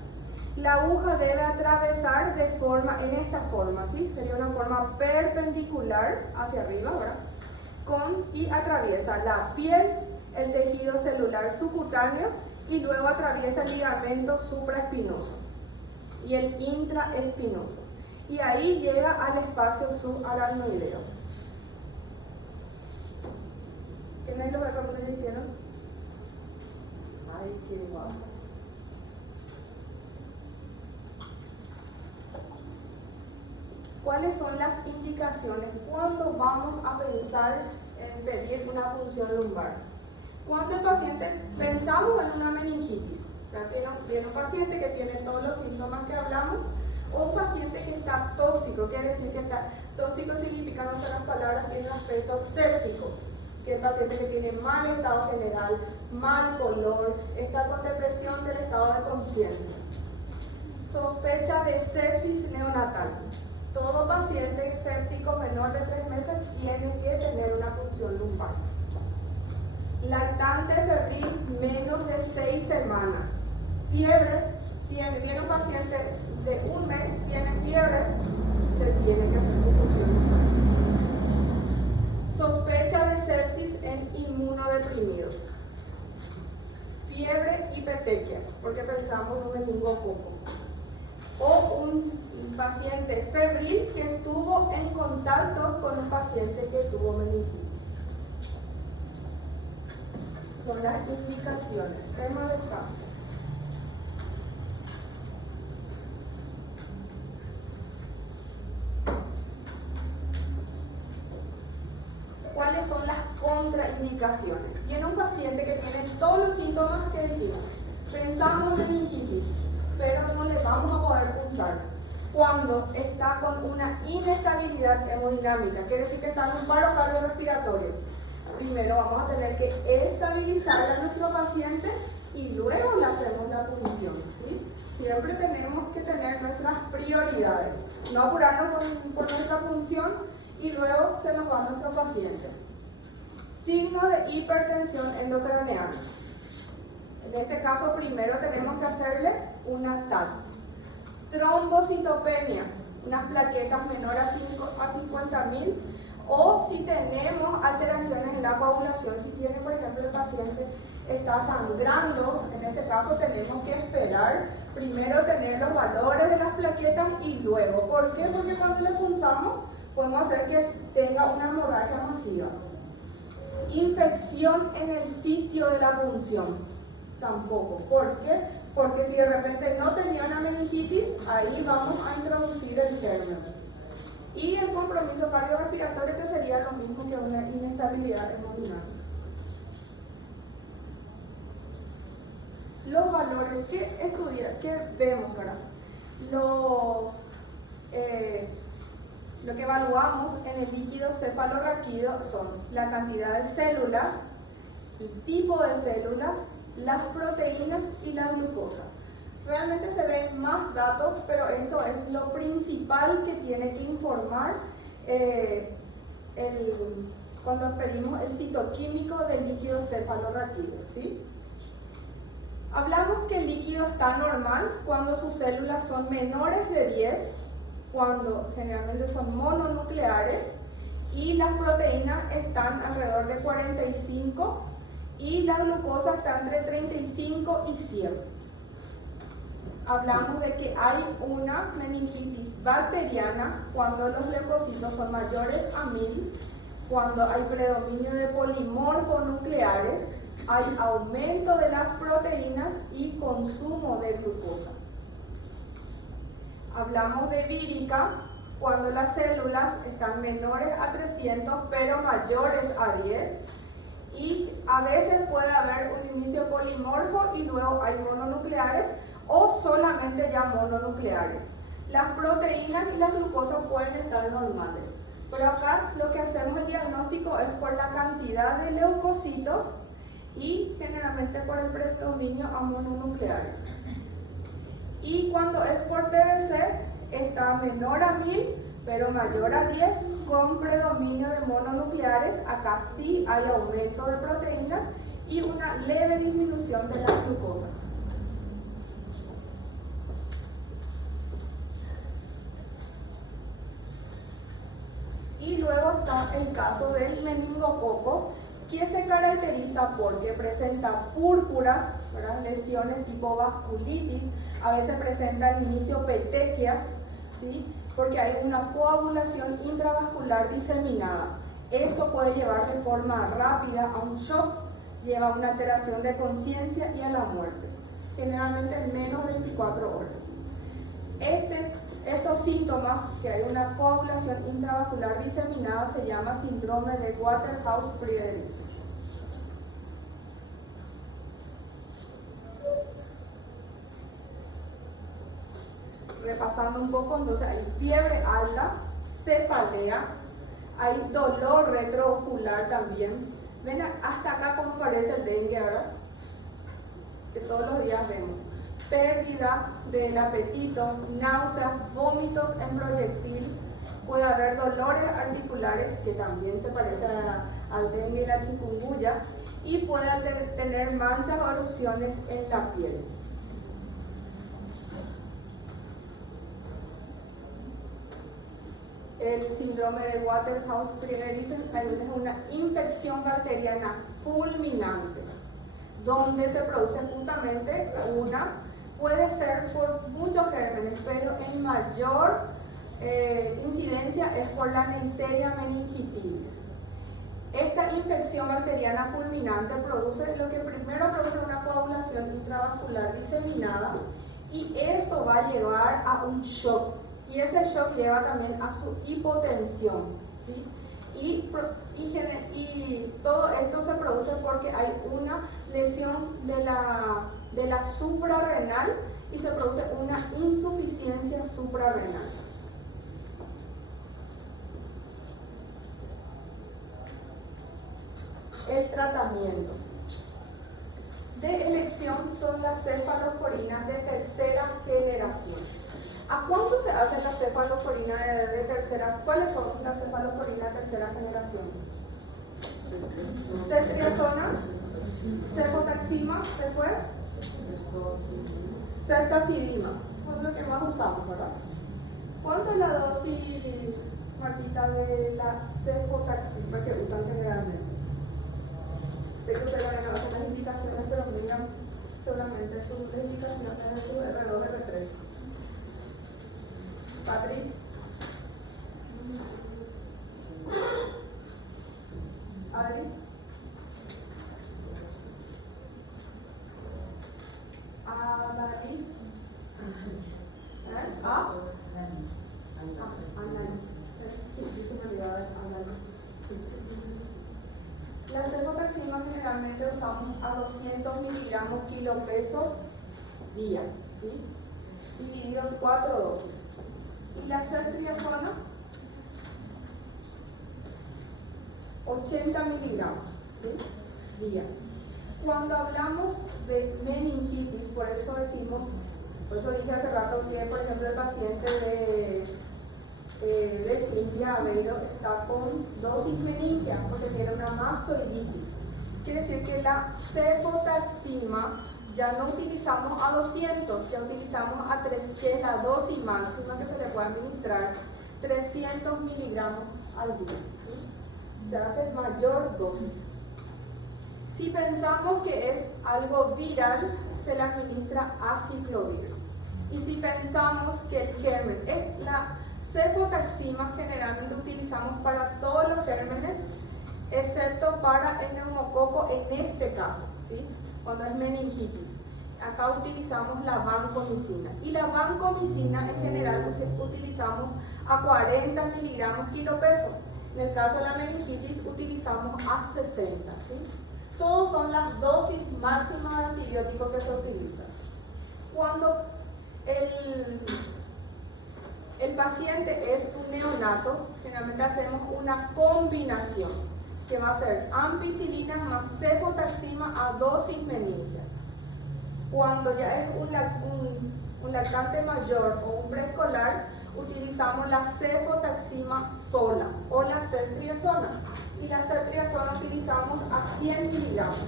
La aguja debe atravesar en esta forma, ¿sí? Sería una forma perpendicular hacia arriba, ¿verdad? Y atraviesa la piel, el tejido celular subcutáneo y luego atraviesa el ligamento supraespinoso y el intraespinoso. Y ahí llega al espacio subaracnoideo. ¿Qué me lo ve cómo le hicieron? Ay, qué guapas. ¿Cuáles son las indicaciones cuando vamos a pensar en pedir una punción lumbar? Cuando el paciente pensamos en una meningitis, viene un paciente que tiene todos los síntomas que hablamos, o un paciente que está tóxico, quiere decir que está tóxico significa en otras palabras tiene un aspecto séptico, que el paciente que tiene mal estado general, mal color, está con depresión del estado de conciencia. Sospecha de sepsis neonatal. Todo paciente séptico menor de 3 meses tiene que tener una punción lumbar. Lactante febril menos de 6 semanas. Fiebre, viene un paciente de 1 mes, tiene fiebre, se tiene que hacer su punción lumbar. Sospecha de sepsis en inmunodeprimidos. Fiebre y petequias, porque pensamos en un meningococo. O un paciente febril que estuvo en contacto con un paciente que tuvo meningitis. Son las indicaciones. Tema de examen. ¿Cuáles son las contraindicaciones? Viene un paciente que tiene todos los síntomas que dijimos. Pensamos en meningitis, pero no le vamos a poder punzar. Cuando está con una inestabilidad hemodinámica, quiere decir que está en un paro cardiorrespiratorio. Primero vamos a tener que estabilizar a nuestro paciente y luego le hacemos la punción, ¿sí? Siempre tenemos que tener nuestras prioridades, no apurarnos con nuestra punción y luego se nos va nuestro paciente. Signo de hipertensión endocraneal. En este caso primero tenemos que hacerle una TAC. Trombocitopenia, unas plaquetas menores a 50.000, o si tenemos alteraciones en la coagulación, si tiene, por ejemplo, el paciente está sangrando, en ese caso tenemos que esperar primero tener los valores de las plaquetas y luego. ¿Por qué? Porque cuando le punzamos podemos hacer que tenga una hemorragia masiva. Infección en el sitio de la punción. Tampoco. ¿Por qué? Porque si de repente no tenía una meningitis, ahí vamos a introducir el germen. Y el compromiso cardiorrespiratorio, que sería lo mismo que una inestabilidad hemodinámica. Los valores que vemos, ¿verdad? Lo que evaluamos en el líquido cefalorraquídeo son la cantidad de células, el tipo de células, las proteínas y la glucosa. Realmente se ven más datos, pero esto es lo principal que tiene que informar cuando pedimos el citoquímico del líquido cefalorraquídeo, ¿sí? Hablamos que el líquido está normal cuando sus células son menores de 10, cuando generalmente son mononucleares, y las proteínas están alrededor de 45 y la glucosa está entre 35 y 100. Hablamos de que hay una meningitis bacteriana cuando los leucocitos son mayores a 1000, cuando hay predominio de polimorfonucleares, hay aumento de las proteínas y consumo de glucosa. Hablamos de vírica cuando las células están menores a 300 pero mayores a 10, y a veces puede haber un inicio polimorfo y luego hay mononucleares o solamente ya mononucleares. Las proteínas y las glucosas pueden estar normales, pero acá lo que hacemos el diagnóstico es por la cantidad de leucocitos y generalmente por el predominio a mononucleares. Y cuando es por TBC está menor a 1000 pero mayor a 10 con predominio de mononucleares. Acá sí hay aumento de proteínas y una leve disminución de las glucosas. Y luego está el caso del meningococo, que se caracteriza porque presenta púrpuras, ¿verdad? Lesiones tipo vasculitis, a veces presenta al inicio petequias, ¿sí? Porque hay una coagulación intravascular diseminada. Esto puede llevar de forma rápida a un shock, lleva a una alteración de conciencia y a la muerte, generalmente en menos de 24 horas. Estos síntomas, que hay una coagulación intravascular diseminada, se llama síndrome de Waterhouse-Friedrich. Repasando un poco, entonces hay fiebre alta, cefalea, hay dolor retroocular también. Ven hasta acá cómo parece el dengue, ¿verdad? Que todos los días vemos. Pérdida del apetito, náuseas, vómitos en proyectil. Puede haber dolores articulares, que también se parecen al dengue y la chikungunya, y puede tener manchas o erupciones en la piel. El síndrome de Waterhouse-Friedrich es una infección bacteriana fulminante, donde se produce justamente puede ser por muchos gérmenes, pero en mayor incidencia es por la Neisseria meningitidis. Esta infección bacteriana fulminante produce una coagulación intravascular diseminada, y esto va a llevar a un shock, y ese shock lleva también a su hipotensión, ¿sí? Y todo esto se produce porque hay una lesión de la suprarrenal y se produce una insuficiencia suprarrenal. El tratamiento de elección son las cefalosporinas de tercera generación. ¿A cuánto se hacen las cefalosporinas de tercera? ¿Cuáles son las cefalosporinas de tercera generación? Ceftriaxona, cefotaxima, después ceftazidima. Es lo que más usamos, ¿verdad? ¿Cuánto es la dosis, Martita, de la cefotaxima que usan generalmente? Sé que ustedes van a hacer las indicaciones, pero miran seguramente las indicaciones de su R2, R3. Patri. Adri. Adalis. Analis. Se me olvidaba de Analis. La cefotaxima generalmente usamos a 200 miligramos kilo peso día, ¿sí? Dividido en 4 dosis. Y la ceftriaxona, 80 miligramos, ¿sí? Día. Cuando hablamos de meningitis, por eso dije hace rato que, por ejemplo, el paciente de Cintia Aveiro está con dosis meningia porque tiene una mastoiditis. Quiere decir que la cefotaxima ya no utilizamos a 200, ya utilizamos a 3, que es la dosis máxima que se le puede administrar, 300 miligramos al día. ¿Sí? Se hace mayor dosis. Si pensamos que es algo viral, se le administra aciclovir. Y si pensamos que el germen es la cefotaxima, generalmente utilizamos para todos los gérmenes, excepto para el neumococo en este caso, ¿sí? Cuando es meningitis. Acá utilizamos la vancomicina. Y la vancomicina en general utilizamos a 40 miligramos kilopeso. En el caso de la meningitis utilizamos a 60, ¿sí? Todos son las dosis máximas de antibióticos que se utilizan. Cuando el paciente es un neonato, generalmente hacemos una combinación que va a ser ampicilina más cefotaxima a dosis meningia. Cuando ya es un lactante mayor o un preescolar, utilizamos la cefotaxima sola o la ceftriaxona. Y la ceftriaxona utilizamos a 100 miligramos.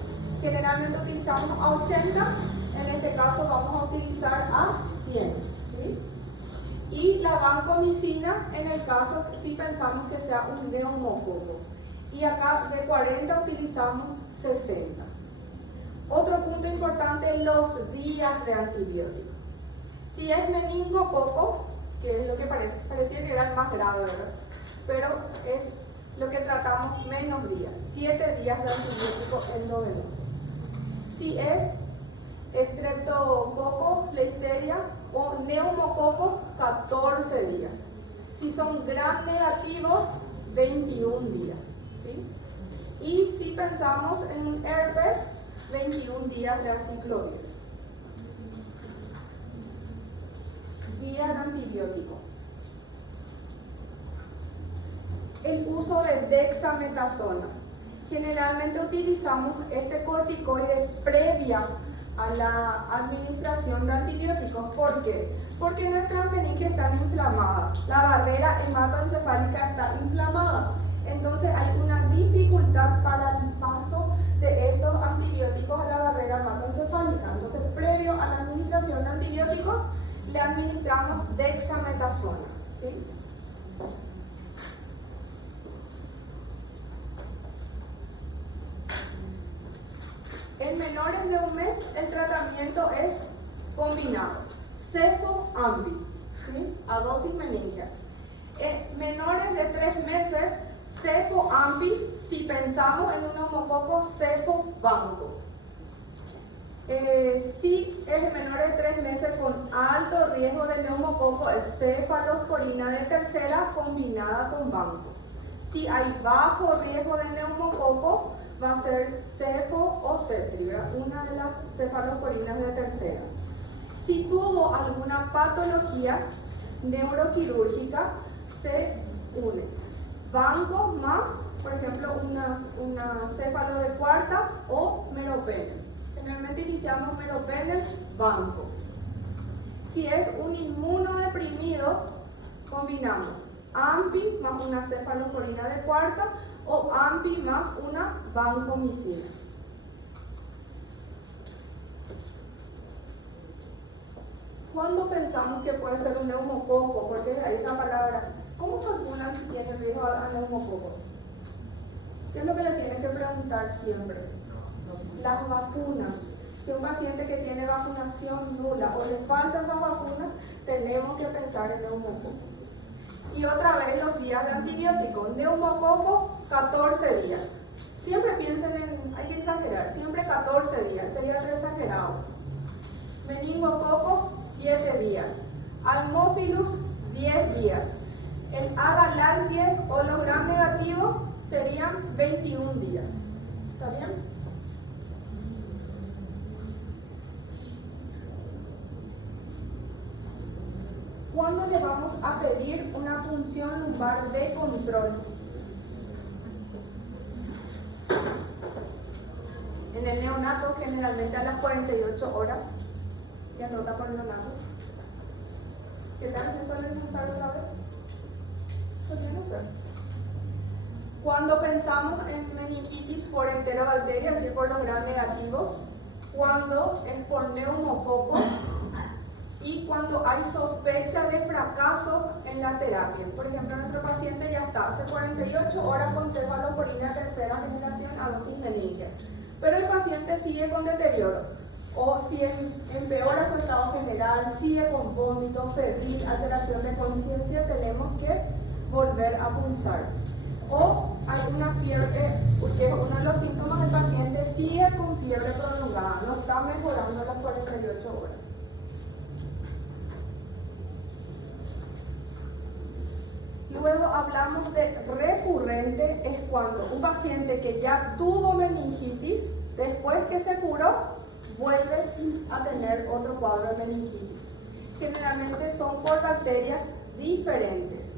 Generalmente utilizamos a 80, en este caso vamos a utilizar a 100. ¿Sí? Y la vancomicina en el caso si pensamos que sea un neumococo. Y acá de 40 utilizamos 60. Otro punto importante, los días de antibiótico. Si es meningococo, que es lo que parecía que era el más grave, ¿verdad? Pero es lo que tratamos menos días, 7 días de antibiótico endovenoso. Si es estreptococo, listeria o neumococo, 14 días. Si son gram negativos, 21 días. ¿Sí? Y si pensamos en un herpes, 21 días de aciclovir. Días de antibiótico. El uso de dexametasona. Generalmente utilizamos este corticoide previa a la administración de antibióticos. ¿Por qué? Porque nuestras meninges están inflamadas. La barrera hematoencefálica está inflamada. Entonces hay una dificultad para el paso de estos antibióticos a la barrera hematoencefálica. Entonces, previo a la administración de antibióticos, le administramos dexametasona. ¿Sí? En menores de un mes, el tratamiento es combinado. Cefo-ambi, ¿sí? A dosis meningia. En menores de 3 meses, cefo-ambi, si pensamos en un neumococo, cefo-vanco. Si es en menores de 3 meses con alto riesgo de neumococo, es cefalosporina de tercera combinada con vanco. Si hay bajo riesgo de neumococo, va a ser cefo o cetri, una de las cefalosporinas de tercera. Si tuvo alguna patología neuroquirúrgica, se une vanco más, por ejemplo, una céfalo de cuarta o meropenem. Generalmente iniciamos meropenem, vanco. Si es un inmunodeprimido, combinamos ampi más una cefalosporina de cuarta o ampi más una vancomicina. ¿Cuándo pensamos que puede ser un neumococo? Porque de ahí esa palabra. ¿Cómo calculan si tiene riesgo a neumococo? ¿Qué es lo que le tienen que preguntar siempre? Las vacunas. Si un paciente que tiene vacunación nula o le faltan esas vacunas, tenemos que pensar en neumococo. Y otra vez los días de antibiótico. Neumococo, 14 días. Siempre piensen en, hay que exagerar, siempre 14 días, el pediatra exagerado. Meningococo, 7 días. Haemophilus, 10 días. El Agalactiae o los gram negativos serían 21 días. ¿Está bien? ¿Cuándo le vamos a pedir una punción lumbar de control? En el neonato, generalmente a las 48 horas. ¿Qué anota por neonato? ¿Qué tal? ¿Me suelen usar otra vez? Podrían usar. Cuando pensamos en meningitis por enterobacteria, es decir, por los gram negativos, cuando es por neumococos y cuando hay sospecha de fracaso en la terapia. Por ejemplo, nuestro paciente ya está hace 48 horas con cefalosporina tercera generación a dosis meningia, pero el paciente sigue con deterioro, o si empeora su estado general, sigue con vómito, febril, alteración de conciencia, tenemos que volver a punzar. O hay una fiebre, porque uno de los síntomas del paciente sigue con fiebre prolongada, no está mejorando a las 48 horas. Luego hablamos de recurrente, es cuando un paciente que ya tuvo meningitis, después que se curó, vuelve a tener otro cuadro de meningitis. Generalmente son por bacterias diferentes.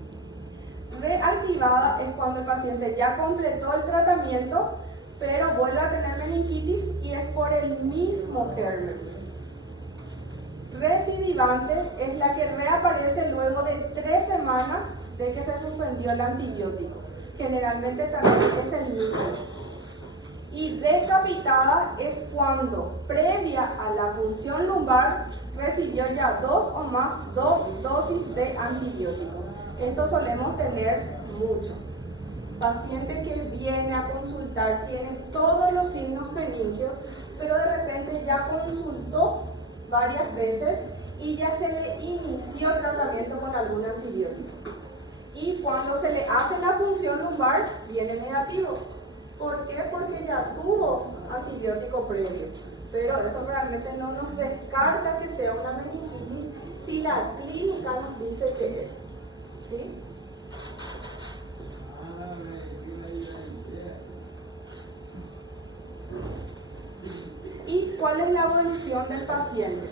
Reactivada es cuando el paciente ya completó el tratamiento, pero vuelve a tener meningitis y es por el mismo germen. Recidivante es la que reaparece luego de 3 semanas de que se suspendió el antibiótico. Generalmente también es el mismo. Y decapitada es cuando, previa a la punción lumbar, recibió ya 2 o más dosis de antibiótico. Esto solemos tener mucho. Paciente que viene a consultar tiene todos los signos meningios, pero de repente ya consultó varias veces y ya se le inició tratamiento con algún antibiótico. Y cuando se le hace la punción lumbar, viene negativo. ¿Por qué? Porque ya tuvo antibiótico previo. Pero eso realmente no nos descarta que sea una meningitis si la clínica nos dice que es. ¿Sí? ¿Y cuál es la evolución del paciente?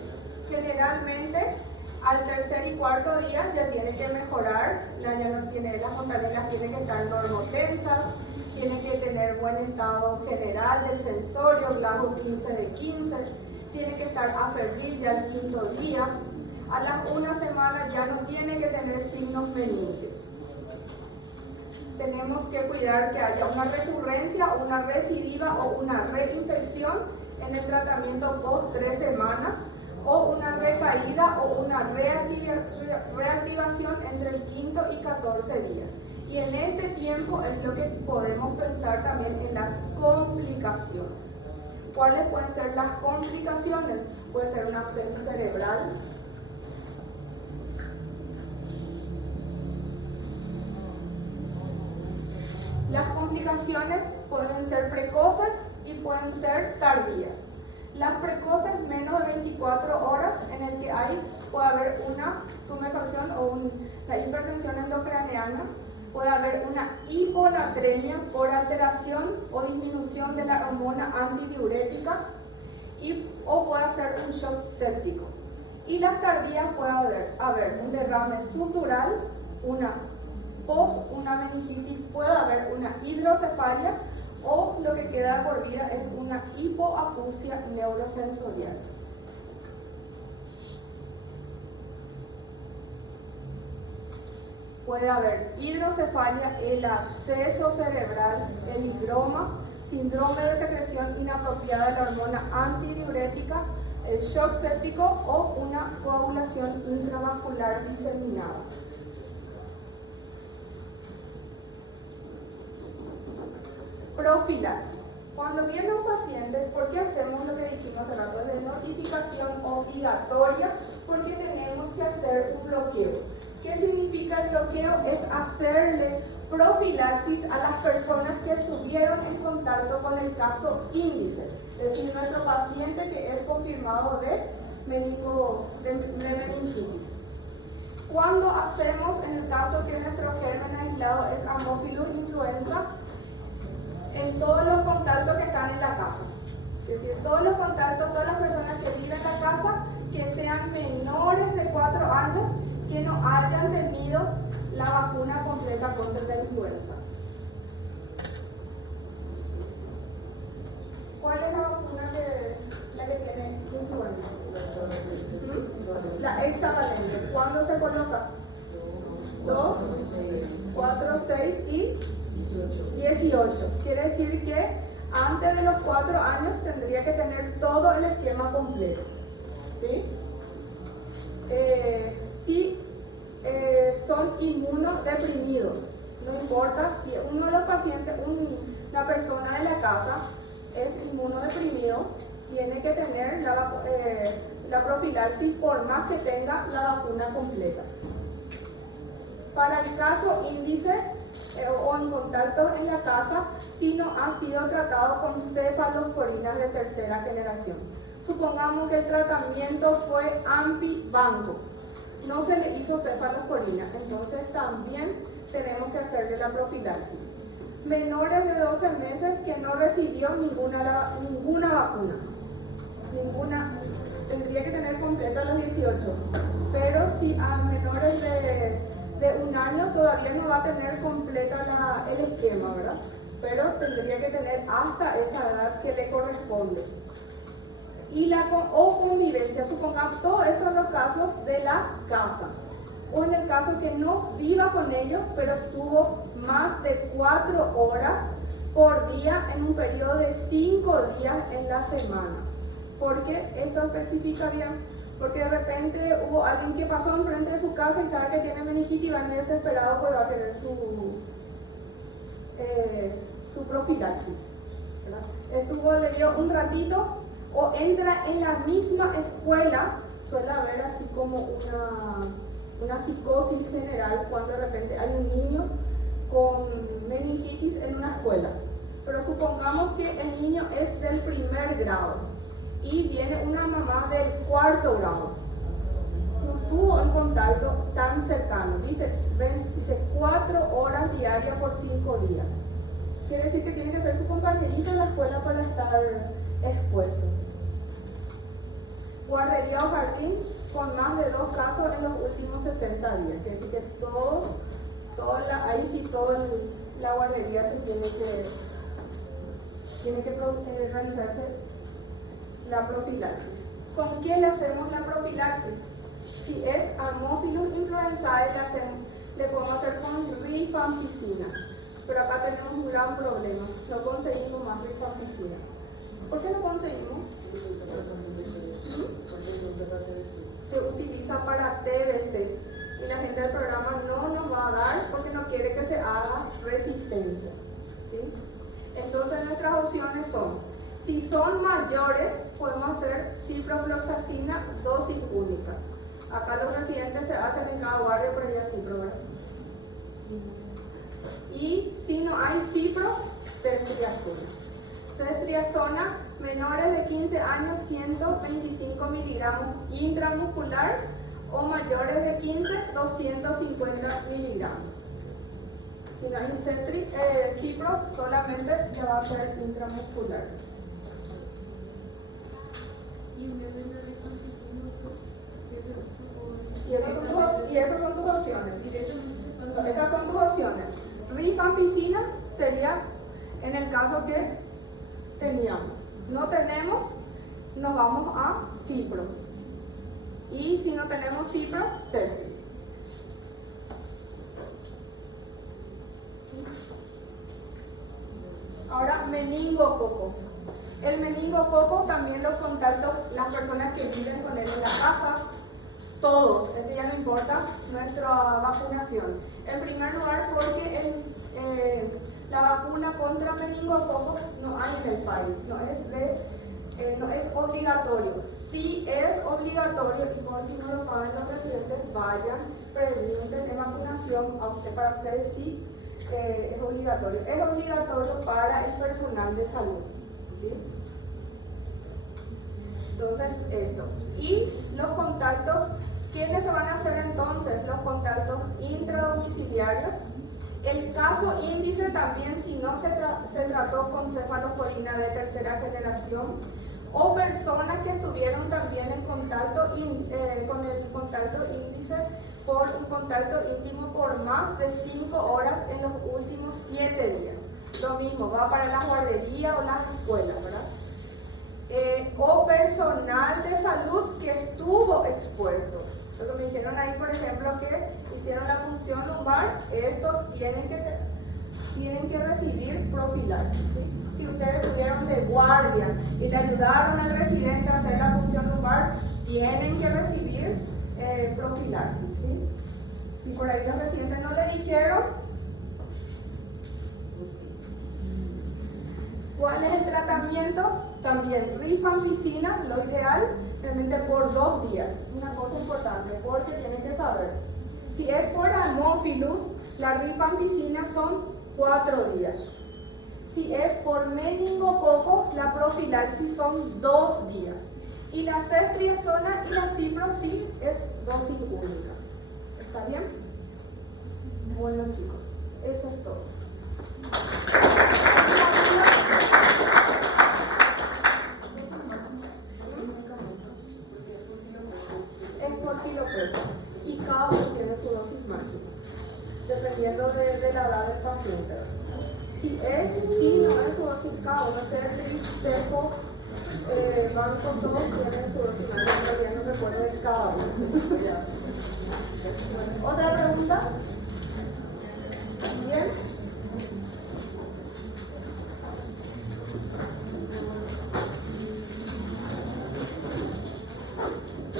Generalmente al tercer y cuarto día ya tiene que mejorar, ya no tiene, las fontanelas tienen que estar normotensas, tiene que tener buen estado general del sensorio, Glasgow 15 de 15, tiene que estar afebril ya el 5.º día, a las 1 semana ya no tiene que tener signos meningios. Tenemos que cuidar que haya una recurrencia, una recidiva o una reinfección en el tratamiento post 3 semanas, o una recaída o una reactivación entre el 5.º y 14 días. Y en este tiempo es lo que podemos pensar también en las complicaciones. ¿Cuáles pueden ser las complicaciones? Puede ser un absceso cerebral, las complicaciones pueden ser precoces y pueden ser tardías. Las precoces, menos de 24 horas, en el que puede haber una tumefacción o la hipertensión endocraneana, puede haber una hiponatremia por alteración o disminución de la hormona antidiurética o puede ser un shock séptico. Y las tardías puede haber un derrame subdural, una meningitis, puede haber una hidrocefalia, o lo que queda por vida es una hipoacusia neurosensorial. Puede haber hidrocefalia, el absceso cerebral, el higroma, síndrome de secreción inapropiada de la hormona antidiurética, el shock séptico o una coagulación intravascular diseminada. Profilaxis. Cuando viene un paciente, ¿por qué hacemos lo que dijimos hace rato? Es de notificación obligatoria, porque tenemos que hacer un bloqueo. ¿Qué significa el bloqueo? Es hacerle profilaxis a las personas que estuvieron en contacto con el caso índice, es decir, nuestro paciente que es confirmado de meningitis. Cuando hacemos, en el caso que nuestro germen aislado es Haemophilus influenza, en todos los contactos que están en la casa, es decir, todos los contactos, todas las personas que viven en la casa, que sean menores de 4 años, que no hayan tenido la vacuna completa contra la influenza. ¿Cuál es la vacuna la que tiene influenza? La hexavalente. ¿Cuándo se coloca? 2, 4, 6 y 18. Quiere decir que antes de los 4 años tendría que tener todo el esquema completo. ¿Sí? Si son inmunodeprimidos, no importa si uno de los pacientes, una persona de la casa es inmunodeprimido, tiene que tener la profilaxis por más que tenga la vacuna completa. Para el caso índice o en contacto en la casa, si no ha sido tratado con cefalosporinas de tercera generación. Supongamos que el tratamiento fue ampibanco, no se le hizo cefalosporina, entonces también tenemos que hacerle la profilaxis. Menores de 12 meses que no recibió ninguna vacuna, tendría que tener completa los 18, pero si a menores de 1 año todavía no va a tener completa el esquema, ¿verdad? Pero tendría que tener hasta esa edad que le corresponde. Y o convivencia, supongamos todo esto en los casos de la casa, o en el caso que no viva con ellos, pero estuvo más de 4 horas por día en un periodo de 5 días en la semana. ¿Por qué esto especifica bien? Porque de repente hubo alguien que pasó enfrente de su casa y sabe que tiene meningitis y van a ir desesperados porque va a querer su profilaxis, ¿verdad? Le vio un ratito o entra en la misma escuela, suele haber así como una psicosis general cuando de repente hay un niño con meningitis en una escuela. Pero supongamos que el niño es del 1er grado y viene una mamá del 4º grado. No estuvo en contacto tan cercano, ¿viste? Ven, dice 4 horas diarias por 5 días. Quiere decir que tiene que ser su compañerito en la escuela para estar expuesto. Guardería o jardín con más de 2 casos en los últimos 60 días. Quiere decir que ahí sí toda la guardería se tiene que realizarse la profilaxis. ¿Con qué le hacemos la profilaxis? Si es Haemophilus influenzae, le podemos hacer con rifampicina. Pero acá tenemos un gran problema, no conseguimos más rifampicina. ¿Por qué no conseguimos? Se utiliza para TBC y la gente del programa no nos va a dar porque no quiere que se haga resistencia, ¿sí? Entonces nuestras opciones son, si son mayores, podemos hacer ciprofloxacina dosis única. Acá los residentes se hacen en cada guardia, pero ya cipro, ¿verdad? Y si no hay cipro, ceftriaxona. Ceftriaxona, menores de 15 años, 125 miligramos intramuscular, o mayores de 15, 250 miligramos. Si no hay cipro, solamente ya va a ser intramuscular. Y esas son tus opciones. Estas son tus opciones. Rifampicina sería en el caso que teníamos. No tenemos, nos vamos a cipro. Y si no tenemos cipro, ceftriaxona. Ahora, meningococo. El meningococo también los contactos, las personas que viven con él en la casa, todos, ya no importa nuestra vacunación. En primer lugar, porque la vacuna contra meningococo no hay en el país, no es obligatorio. Sí es obligatorio, y por si no lo saben los residentes, vayan, pregunten de vacunación, para ustedes sí es obligatorio. Es obligatorio para el personal de salud, ¿sí? Entonces, esto. Y los contactos, ¿quiénes se van a hacer entonces? Los contactos intradomiciliarios. El caso índice también, si no se trató con cefalosporina de tercera generación, o personas que estuvieron también en contacto con el contacto índice por un contacto íntimo por más de 5 horas en los últimos 7 días. Lo mismo, va para la guardería o las escuelas, ¿verdad? O personal de salud que estuvo expuesto. Lo que me dijeron ahí, por ejemplo, que hicieron la punción lumbar, estos tienen que recibir profilaxis, ¿sí? Si ustedes estuvieron de guardia y le ayudaron al residente a hacer la punción lumbar, tienen que recibir profilaxis, ¿sí? Si por ahí los residentes no le dijeron, sí. ¿Cuál es el tratamiento? También rifampicina, lo ideal, realmente por 2 días. Una cosa importante, porque tienen que saber, si es por Haemophilus, la rifampicina son 4 días. Si es por meningococo, la profilaxis son 2 días. Y la ceftriaxona y la ciprofloxacin es dosis única. ¿Está bien? Bueno, chicos, eso es todo. Es por kilo peso y cada uno tiene su dosis máxima, dependiendo de la edad del paciente. Si no es su dosis, cada uno, Cetris, Cefo, Banco, todos tienen su dosis máxima, no recuerdo de cada uno.